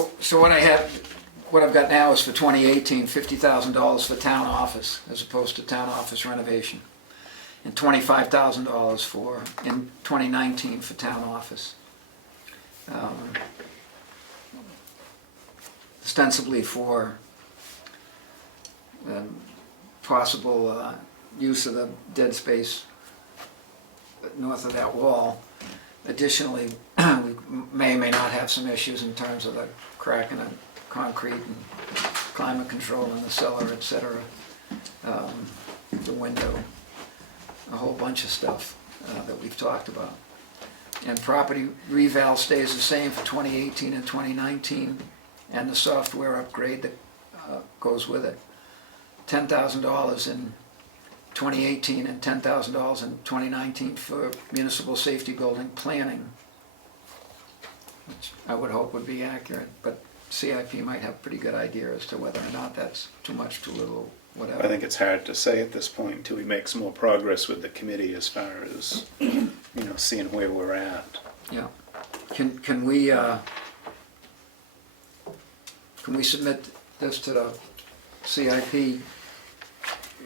what I've got now is for 2018, $50,000 for town office as opposed to town office renovation, and $25,000 for in 2019 for town office. Ostensibly for possible use of the dead space north of that wall. Additionally, we may or may not have some issues in terms of the crack in the concrete and climate control in the cellar, etc. The window, a whole bunch of stuff that we've talked about. And property reval stays the same for 2018 and 2019, and the software upgrade that goes with it. $10,000 in 2018 and $10,000 in 2019 for municipal safety building planning, which I would hope would be accurate, but CIP might have a pretty good idea as to whether or not that's too much, too little, whatever. I think it's hard to say at this point until we make some more progress with the committee as far as, seeing where we're at. Yeah. Can we submit this to the CIP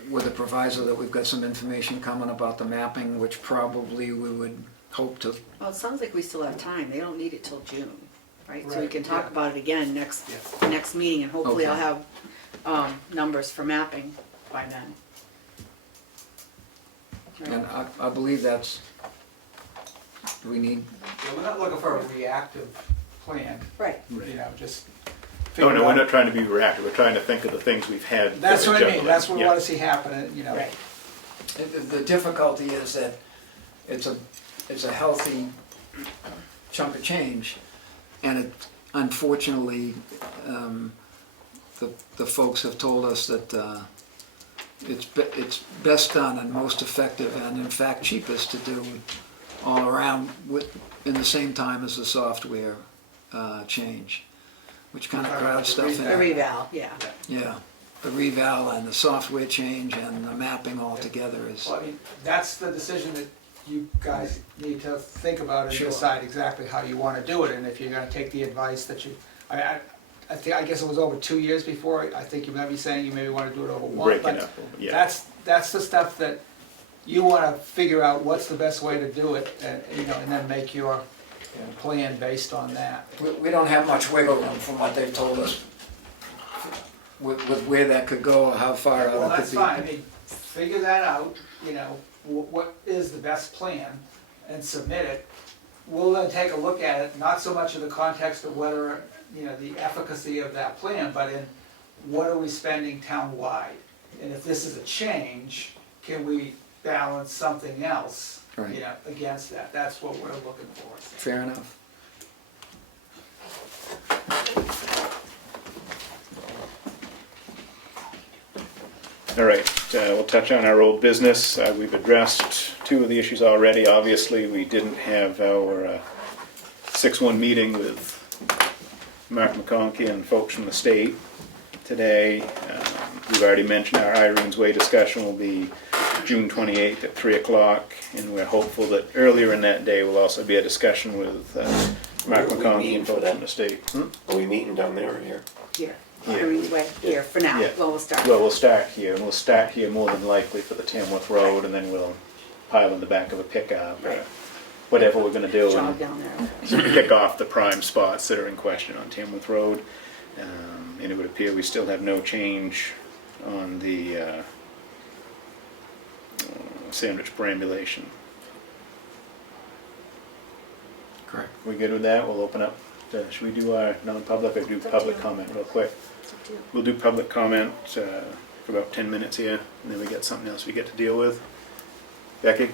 with a proviso that we've got some information coming about the mapping, which probably we would hope to. Well, it sounds like we still have time. They don't need it till June, right? So we Right, can talk yeah. about it again next meeting, and hopefully Okay. I'll have numbers for mapping by then. And I believe that's, do we need, Yeah, we're not looking for a reactive plan, Right. just. Oh, figure no, we're out- not trying to be reactive. We're trying to think of the things we've had. That's that we're what I mean, juggling. that's what we Yeah. wanna see happen, Right. the difficulty is that it's a healthy chunk of change, and it, unfortunately, the folks have told us that it's best done and most effective and in fact cheapest to do all around in the same time as the software change, which kind of crowds stuff in. A reval, yeah. Yeah, the reval and the software change and the mapping all together is, Well, I mean, that's the decision that you guys need to think about and Sure. decide exactly how you wanna do it, and if you're gonna take the advice that you, I guess it was over 2 years before, I think you might be saying you maybe wanna do it over one, Break it but up, yeah. that's the stuff that you wanna figure out what's the best way to do it, and, and then make your plan based on that. we don't have much wiggle room from what they've told us with where that could go, or how far Well, out it that's could be. fine, I mean, figure that out, what is the best plan, and submit it. We'll then take a look at it, not so much in the context of whether, the efficacy of that plan, but in what are we spending town-wide? And if this is a change, can we balance something else, Right. against that? That's what we're looking for. Fair enough. All right, we'll touch on our old business. We've addressed two of the issues already. Obviously, we didn't have our 6-1 meeting with Mark McConkey and folks from the state today. We've already mentioned our Irene's Way discussion will be June 28th at 3 o'clock, and we're hopeful that earlier in that day will also be a discussion with Mark Where are we McConkey meeting and for folks that? from the state. Are we meeting down there or here? Here, Yeah. Irene Way, here, for now, Yeah. well, we'll start. Well, we'll start here, and we'll start here more than likely for the Tamworth Road, and then we'll pile in the back of a pickup, or Right. whatever we're gonna do. Jog And down there. so we pick off the prime spots that are in question on Tamworth Road. And it would appear we still have no change on the sandwich perambulation. Correct. We good with that? We'll open up, should we do our non-public or do It's up to public you. comment real quick? It's up to you. We'll do public comment for about 10 minutes here, and then we get something else we get to deal with. Becky?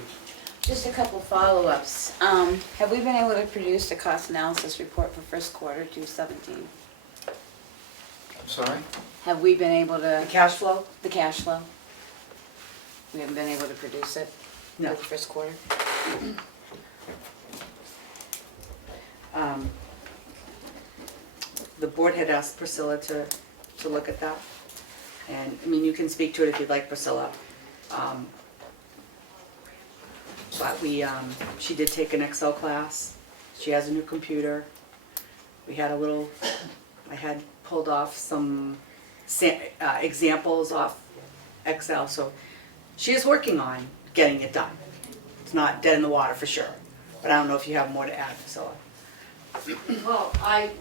Just a couple follow-ups. Have we been able to produce a cost analysis report for first quarter 2017? I'm sorry? Have we been able The to, cash flow? the cash flow? We haven't been able to produce it No. for the first quarter? The board had asked Priscilla to look at that. And, I mean, you can speak to it if you'd like, Priscilla. But she did take an Excel class. She has a new computer. We had I had pulled off some examples off Excel, so she is working on getting it done. It's not dead in the water for sure, but I don't know if you have more to add, Priscilla. Well, I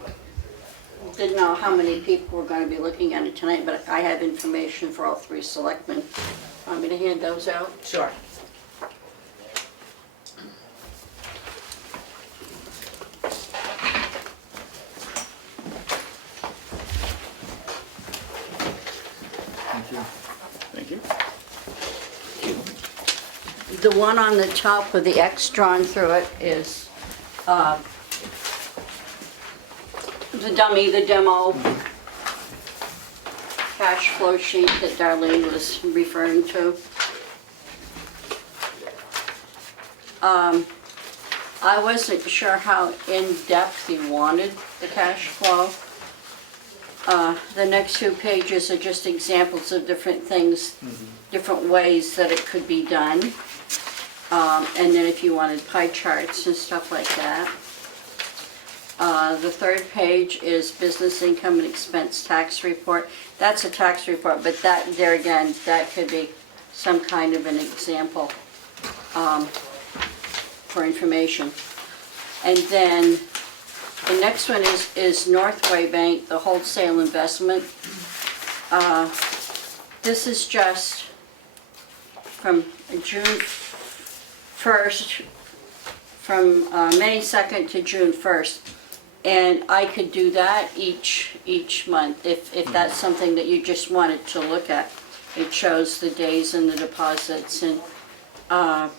didn't know how many people were going to be looking at it tonight, but I have information for all 3 selectmen. Want me to hand those out? Sure. Thank you. The one on the top with the X drawn through it is the demo cash flow sheet that Darlene was referring to. I wasn't sure how in-depth you wanted the cash flow. The next 2 pages are just examples of different things, different ways that it could be done. And then if you wanted pie charts and stuff like that. The 3rd page is business income and expense tax report. That's a tax report, but that, there again, that could be some kind of an example for information. And then the next one is Northway Bank, the wholesale investment. This is just from June 1st, from May 2nd to June 1st. And I could do that each month if that's something that you just wanted to look at. It shows the days and the deposits and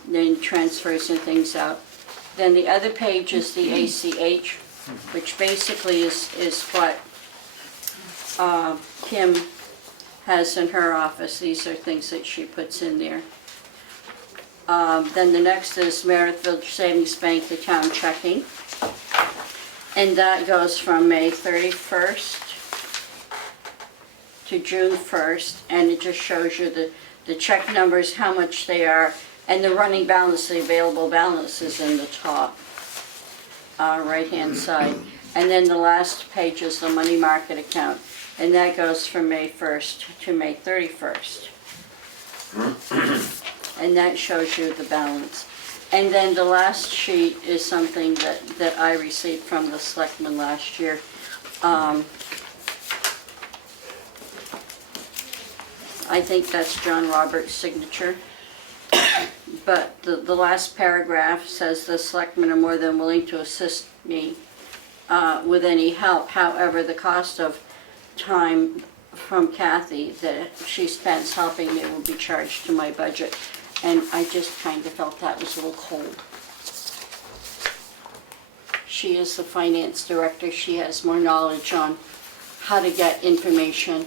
then transfers and things out. Then the other page is the ACH, which basically is what Kim has in her office. These are things that she puts in there. Then the next is Meredith Village Savings Bank, the town checking. And that goes from May 31st to June 1st, and it just shows you the check numbers, how much they are, and the running balance, the available balance is in the top right-hand side. And then the last page is the money market account, and that goes from May 1st to May 31st. And that shows you the balance. And then the last sheet is something that I received from the selectmen last year. I think that's John Roberts' signature. But the last paragraph says the selectmen are more than willing to assist me with any help. However, the cost of time from Kathy that she spends helping me will be charged to my budget. And I just kind of felt that was a little cold. She is the finance director. She has more knowledge on how to get information,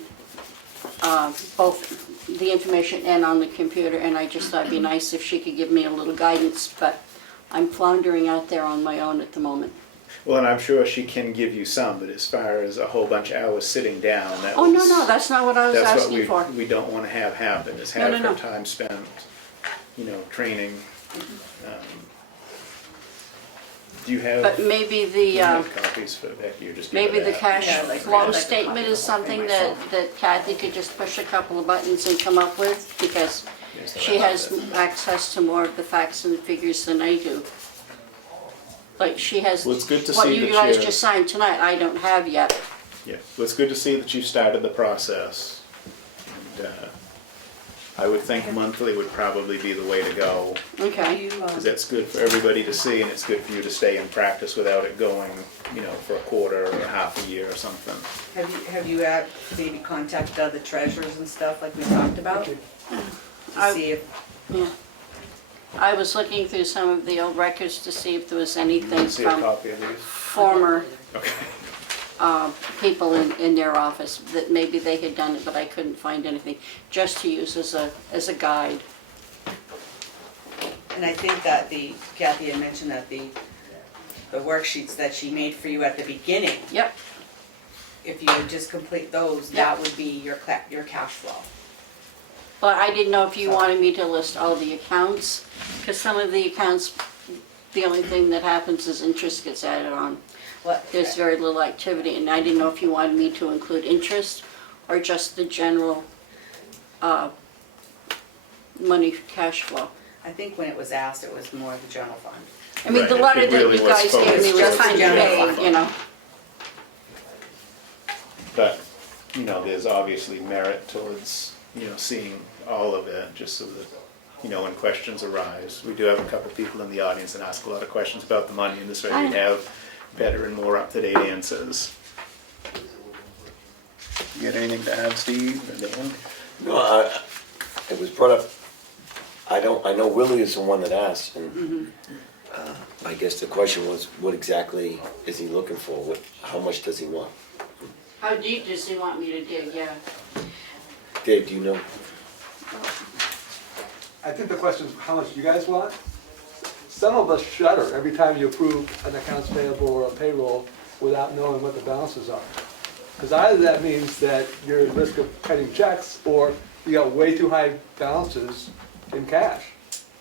both the information and on the computer, and I just thought it'd be nice if she could give me a little guidance, but I'm floundering out there on my own at the moment. Well, and I'm sure she can give you some, but as far as a whole bunch of hours sitting down, that Oh, no, was- no, that's not what I was that's what asking for. we don't want to have happen, is No, have no, her no. time spent, training. Do you have? But maybe you the, have copies for Becky, or just give maybe her the that? cash Yeah, like, flow I'd like a statement copy is for something myself. that Kathy could just push a couple of buttons and come up with, because Yes, she I has love access to more of the facts and figures than I do. Like she has, Well, it's good to what see you that guys you're- just signed tonight, I don't have yet. Yeah, well, it's good to see that you've started the process. And, I would think monthly would probably be the way to go, Okay. because that's good for everybody to see, and it's good for you to stay in practice without it going, for a quarter or half a year or something. Have you maybe contacted other treasurers and stuff like we talked about? To see if, Yeah. I was looking through some of the old records to see if there was anything See a from copy of these? former Okay. people in their office that maybe they had done it, but I couldn't find anything, just to use as a guide. and I think that Kathy had mentioned that the worksheets that she made for you at the beginning, Yep, if you would just complete those, that would be your cash flow. but I didn't know if you wanted me to list all the accounts, because some of the accounts, the only thing that happens is interest gets added on. There's very little activity, and I didn't know if you wanted me to include interest or just the general money cash flow. I think when it was asked, it was more the general fund. I mean, the Right, letter it that really you was guys gave me focused was just kind of general vague, fund. you know. But, there's obviously merit towards, seeing all of it, just so that, when questions arise. We do have a couple people in the audience that ask a lot of questions about the money, and this way we have better and more up-to-date answers. You got anything to add, Steve or Dan? No, it was brought up, I know Willie is the one that asked, and I guess the question was, what exactly is he looking for? How much does he want? How deep does he want me to dig, yeah? Dave, do you know? I think the question is how much you guys want. Some of us shudder every time you approve an accounts payable or a payroll without knowing what the balances are. Because either that means that you're at risk of cutting checks, or you got way too high balances in cash.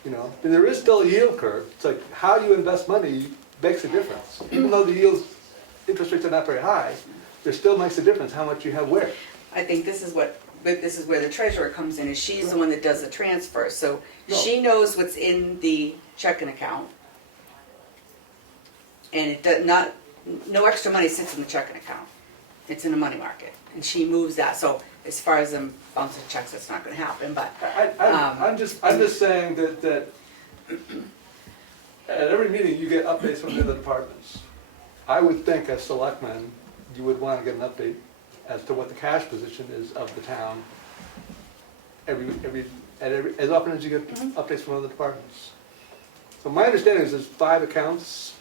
And there is still a yield curve. It's like how you invest money makes a difference. Even though the yields, interest rates are not very high, there still makes a difference how much you have where. I think this is where the treasurer comes in, is she's the one that does the transfer, so No. she knows what's in the checking account. And it does not, no extra money sits in the checking account, it's in the money market, and she moves that, so as far as them bouncing checks, that's not gonna happen, but, I'm just saying that at every meeting you get updates from the other departments. I would think as selectmen, you would want to get an update as to what the cash position is of the town as often as you get updates from other departments. So my understanding is there's 5 accounts.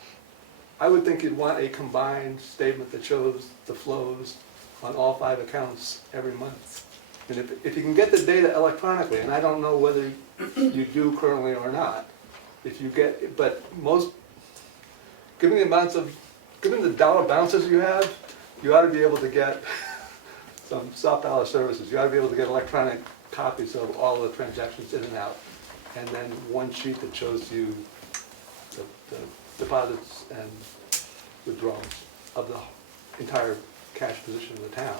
I would think you'd want a combined statement that shows the flows on all 5 accounts every month. And if you can get the data electronically, and I don't know whether you do currently or not, but given the dollar balances you have, you ought to be able to get some soft dollar services. You ought to be able to get electronic copies of all the transactions in and out. And then one sheet that shows you the deposits and withdrawals of the entire cash position of the town.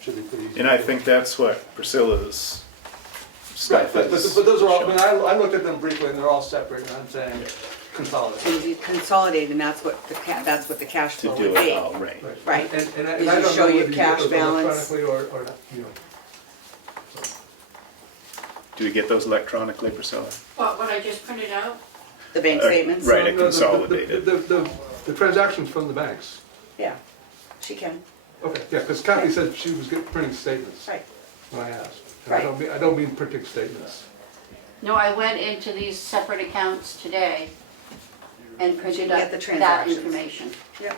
Should be pretty easy. And I think that's what Priscilla's Right, stuff but is. those are all, I looked at them briefly and they're all separate, and I'm saying consolidate. so you consolidate, and that's what the cash To flow do would it be. all, right. Right. And I Does it don't know show whether your you cash get those balance? electronically or not, Do we get those electronically, Priscilla? What I just printed out? The bank statements? Right, No, consolidated. The transactions from the banks. Yeah, she can, Okay, yeah, because Kathy said she was printing statements right. when I asked. And I don't mean printing statements. No, I went into these separate accounts today and printed get up the that transactions. information. Yep.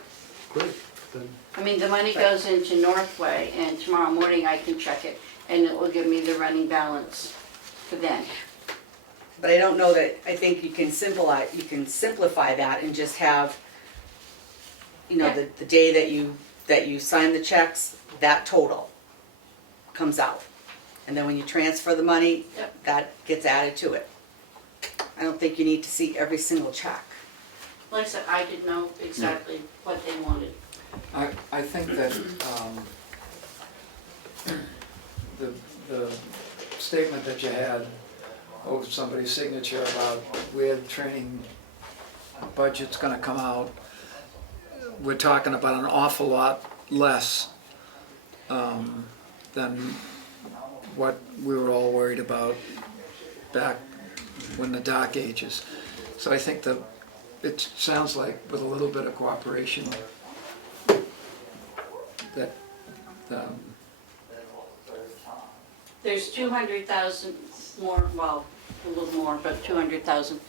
Great, then, I mean, the money goes into Northway, and tomorrow morning I can check it, and it will give me the running balance for then. But I don't know that, I think you can simplify that and just have you know, Yeah. the day that you sign the checks, that total comes out. And then when you transfer the money, Yep. that gets added to it. I don't think you need to see every single check. Like I said, I didn't know exactly what they wanted. I think that the statement that you had over somebody's signature about where the training budget's gonna come out, we're talking about an awful lot less than what we were all worried about back when the dark ages. So I think that it sounds like with a little bit of cooperation that There's 200,000 more, well, a little more, but 200,000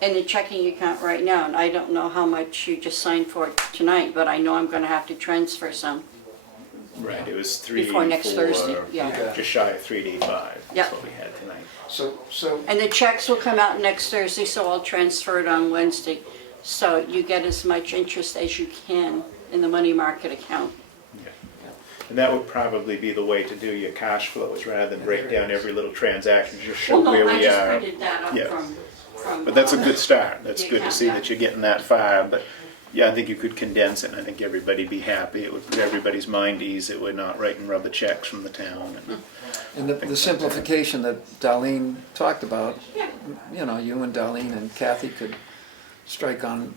in the checking account right now, and I don't know how much you just signed for tonight, but I know I'm gonna have to transfer some. Right, it was Before next Thursday, 384, yeah. just shy of 385, Yep. that's what we had tonight. so And the checks will come out next Thursday, so I'll transfer it on Wednesday. So you get as much interest as you can in the money market account. Yeah. And that would probably be the way to do your cash flows, rather than break down every little transaction, just show Well, where no, I we just are. printed that up Yeah. from. But that's a good start, that's the good to account, see yeah. that you're getting that far, but yeah, I think you could condense it, and I think everybody'd be happy, it would put everybody's mind ease that we're not writing rubber checks from the town. And the simplification that Darlene talked about, Yeah. you know, you and Darlene and Kathy could strike on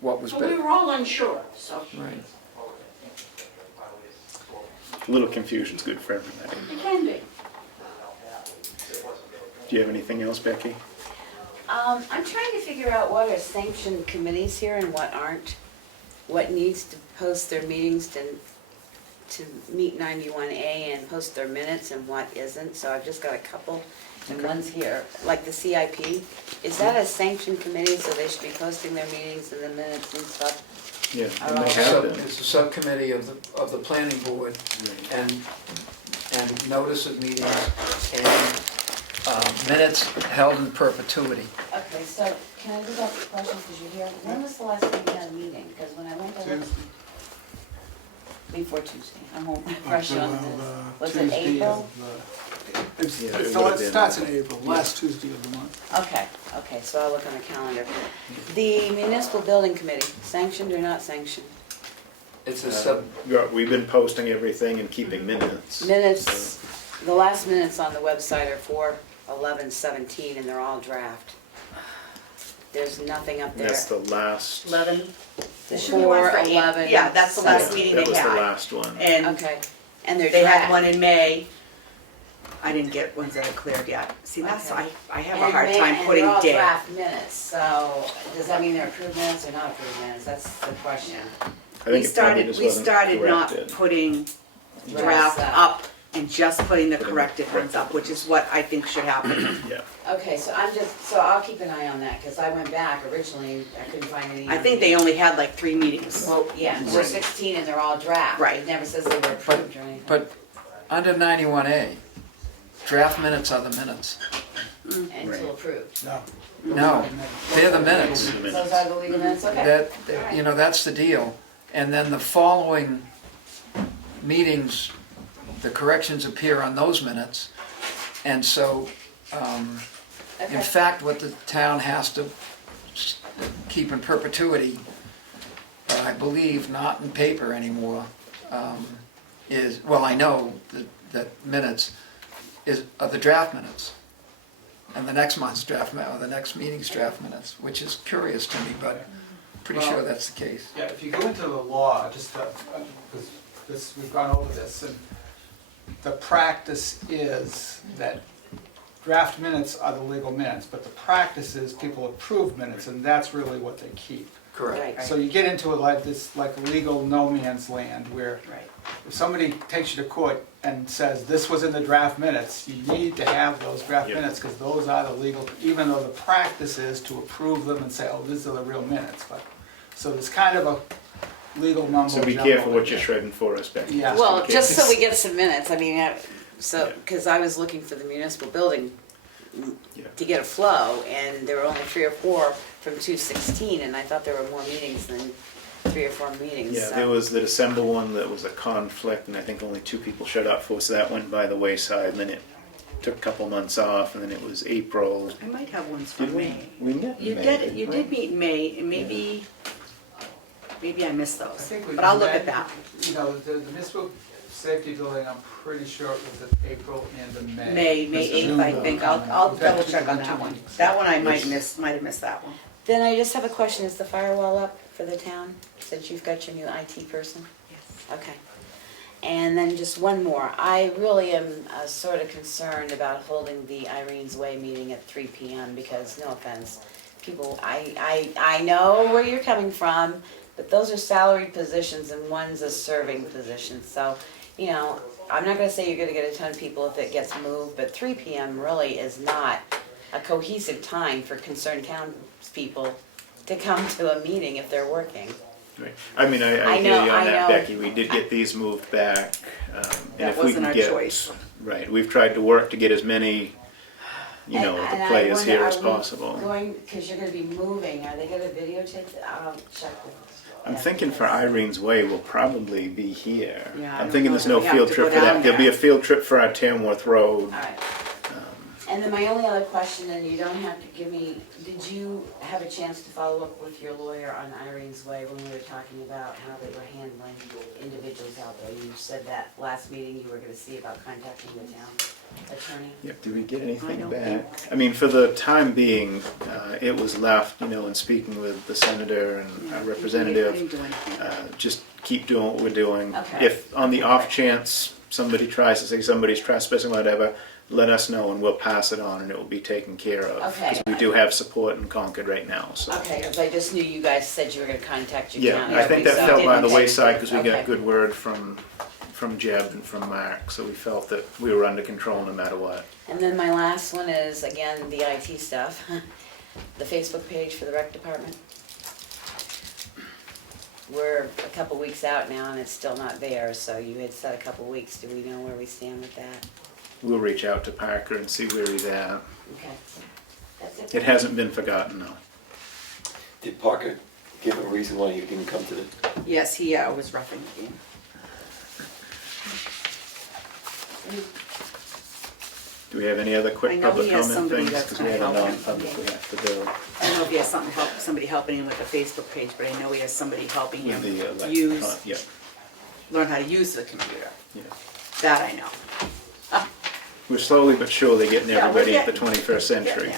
what was But we better. were all unsure, so Right. A little confusion's good for everybody. it can be. Do you have anything else, Becky? I'm trying to figure out what are sanctioned committees here and what aren't. What needs to post their meetings to meet 91A and post their minutes and what isn't. So I've just got a couple, and one's here, like the CIP. Is that a sanctioned committee, so they should be posting their meetings and the minutes and stuff? Yeah, I and don't they know. have them. It's a subcommittee of the planning board and notice of meetings and minutes held in perpetuity. Okay, so can I just ask a question, because you're here? When was the last time you had a meeting? Because when I went to look. Tuesday. Before Tuesday, I won't rush on this. Was it Tuesday April? It's, Yeah, it it would've been- starts in April, last Tuesday of the month. Okay, so I'll look on the calendar. The municipal building committee, sanctioned or not sanctioned? It's a sub, Yeah, we've been posting everything and keeping minutes. Minutes, the last minutes on the website are 4/11/17 and they're all draft. There's nothing up And there. that's the last. 11? The 4/11. Yeah, that's the last Yeah, meeting that they was the had. last one. And Okay, and they're they draft. had one in May. I didn't get ones that are cleared yet. See, that's, Okay. I have And a hard May- time putting And they're all date. draft minutes, so does that mean they're approved minutes or not approved minutes? That's the question. I think it probably just We wasn't started not corrected. putting Drafts draft up. up and just putting the Putting corrected ones up, which is what I think should happen. Yeah, Okay, so I'll keep an eye on that, because I went back originally, I couldn't find any. I think they only had like 3 meetings. Well, yeah, and 4/16 and they're all draft. Right. It never says they were approved or anything. but under 91A, draft minutes are the minutes. Until approved. No. No, they're the minutes. the Those minutes. are the legal minutes, okay. You know, that's the deal. And then the following meetings, the corrections appear on those minutes. And so, in Okay. fact, what the town has to keep in perpetuity, I believe not in paper anymore, is, well, I know that minutes are the draft minutes. And the next month's draft, or the next meeting's draft minutes, which is curious to me, but pretty sure that's the case. Yeah, if you go into the law, just because we've gone over this, and the practice is that draft minutes are the legal minutes, but the practice is people approve minutes, and that's really what they keep. Correct. Right. So you get into it like this, like legal no man's land, where Right. if somebody takes you to court and says, this was in the draft minutes, you need to have those draft Yep. minutes, because those are the legal, even though the practice is to approve them and say, oh, these are the real minutes, but, so there's kind of a legal mumbo So be jumbo careful what in you're there. shredding for us, Becky. Yeah. Well, in just so case. we get some minutes, I mean, so, Yeah. because I was looking for the municipal building Yeah. to get a flow, and there were only 3 or 4 from 2/16, and I thought there were more meetings than 3 or 4 meetings, Yeah, so. there was the December one that was a conflict, and I think only 2 people showed up for, so that went by the wayside, and then it took a couple months off, and then it was April. I might have ones Did from we? May. We met in You May, did, didn't you we? did meet in May, and maybe I missed I those, think we but I'll look met, at that. You know, the municipal safety building, I'm pretty sure it was in April and in May. May Because 8th, June I will think, come. I'll We've had double two check on that different one. meetings. That one I might Which- have missed that one. Then I just have a question, is the firewall up for the town, since you've got your new IT person? Yes. Okay. And then just one more, I really am sort of concerned about holding the Irene's Way meeting at 3 PM, because, no offense, people, I know where you're coming from, but those are salaried positions and one's a serving position, so, you know, I'm not gonna say you're gonna get a ton of people if it gets moved, but 3 PM really is not a cohesive time for concerned townspeople to come to a meeting if they're working. Right. I mean, I I hear know, you I on that, know. Becky, we did get these moved back. And That if we wasn't can our get choice. Right, we've tried to work to get as many, you know, And the I players wonder, here are as we possible. Going, because you're gonna be moving, are they gonna videotape the, I'll check with. I'm thinking for Irene's Way, we'll probably be here. Yeah, I I'm don't thinking know there's that no we have field to trip go for that. down There'll be there. a field trip for our Tamworth Road. Alright. And then my only other question, and you don't have to give me, did you have a chance to follow up with your lawyer on Irene's Way when we were talking about how they were handling individuals out there? You said that last meeting you were gonna see about contacting the town attorney. Yep, did we get I anything don't back? I mean, for the time being, it was left, you know, in speaking with the senator and our I representative, didn't do anything. just keep doing what we're doing. Okay. If on the off chance somebody tries to say somebody's trespassing, whatever, let us know and we'll pass it on and it will be taken care of. Okay. Because we do have support in Concord right now, so. Okay, because I just knew you guys said you were gonna contact your Yeah, county. I think that so fell by didn't the take- wayside because we Okay. got good word from Jeb and from Mark, so we felt that we were under control no matter what. And then my last one is, again, the IT stuff, the Facebook page for the rec department. We're a couple weeks out now and it's still not there, so you had said a couple weeks, do we know where we stand with that? We'll reach out to Parker and see where he's at. Okay. That's it. It hasn't been forgotten, though. Did Parker give a reason why he didn't come to the? Yes, he was roughing the game. Do we have any other I quick know public he has comment somebody things? that's Because we have a gonna help him. non-public we have to do I don't know if he has somebody helping him with the Facebook page, but I know he has somebody helping him with the elect. use, Yeah, learn how to use the computer. yeah. That I know. We're slowly but surely getting Yeah, we're everybody at the getting- 21st century. Getting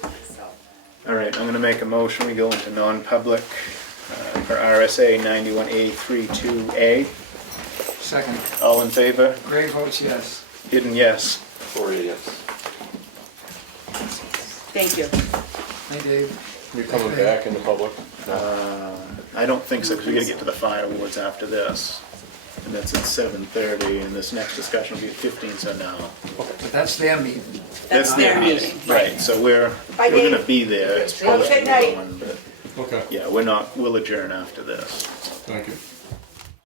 there. So, All right, I'm gonna make a motion, we go into non-public for RSA 91A32A. Second, All in favor? Gray votes yes. Hidden yes. Or yes. thank you. Hey, Dave. You're coming back in the public? I don't think so, because we gotta get to the fire awards after this. And that's at 7:30, and this next discussion will be at 15, so no. But that's their meeting. That's their meeting. Right, so we're Bye, gonna Dave. be there, it's Have a supposed to good be night. going, but, Okay, yeah, we're not, we'll adjourn after this. thank you.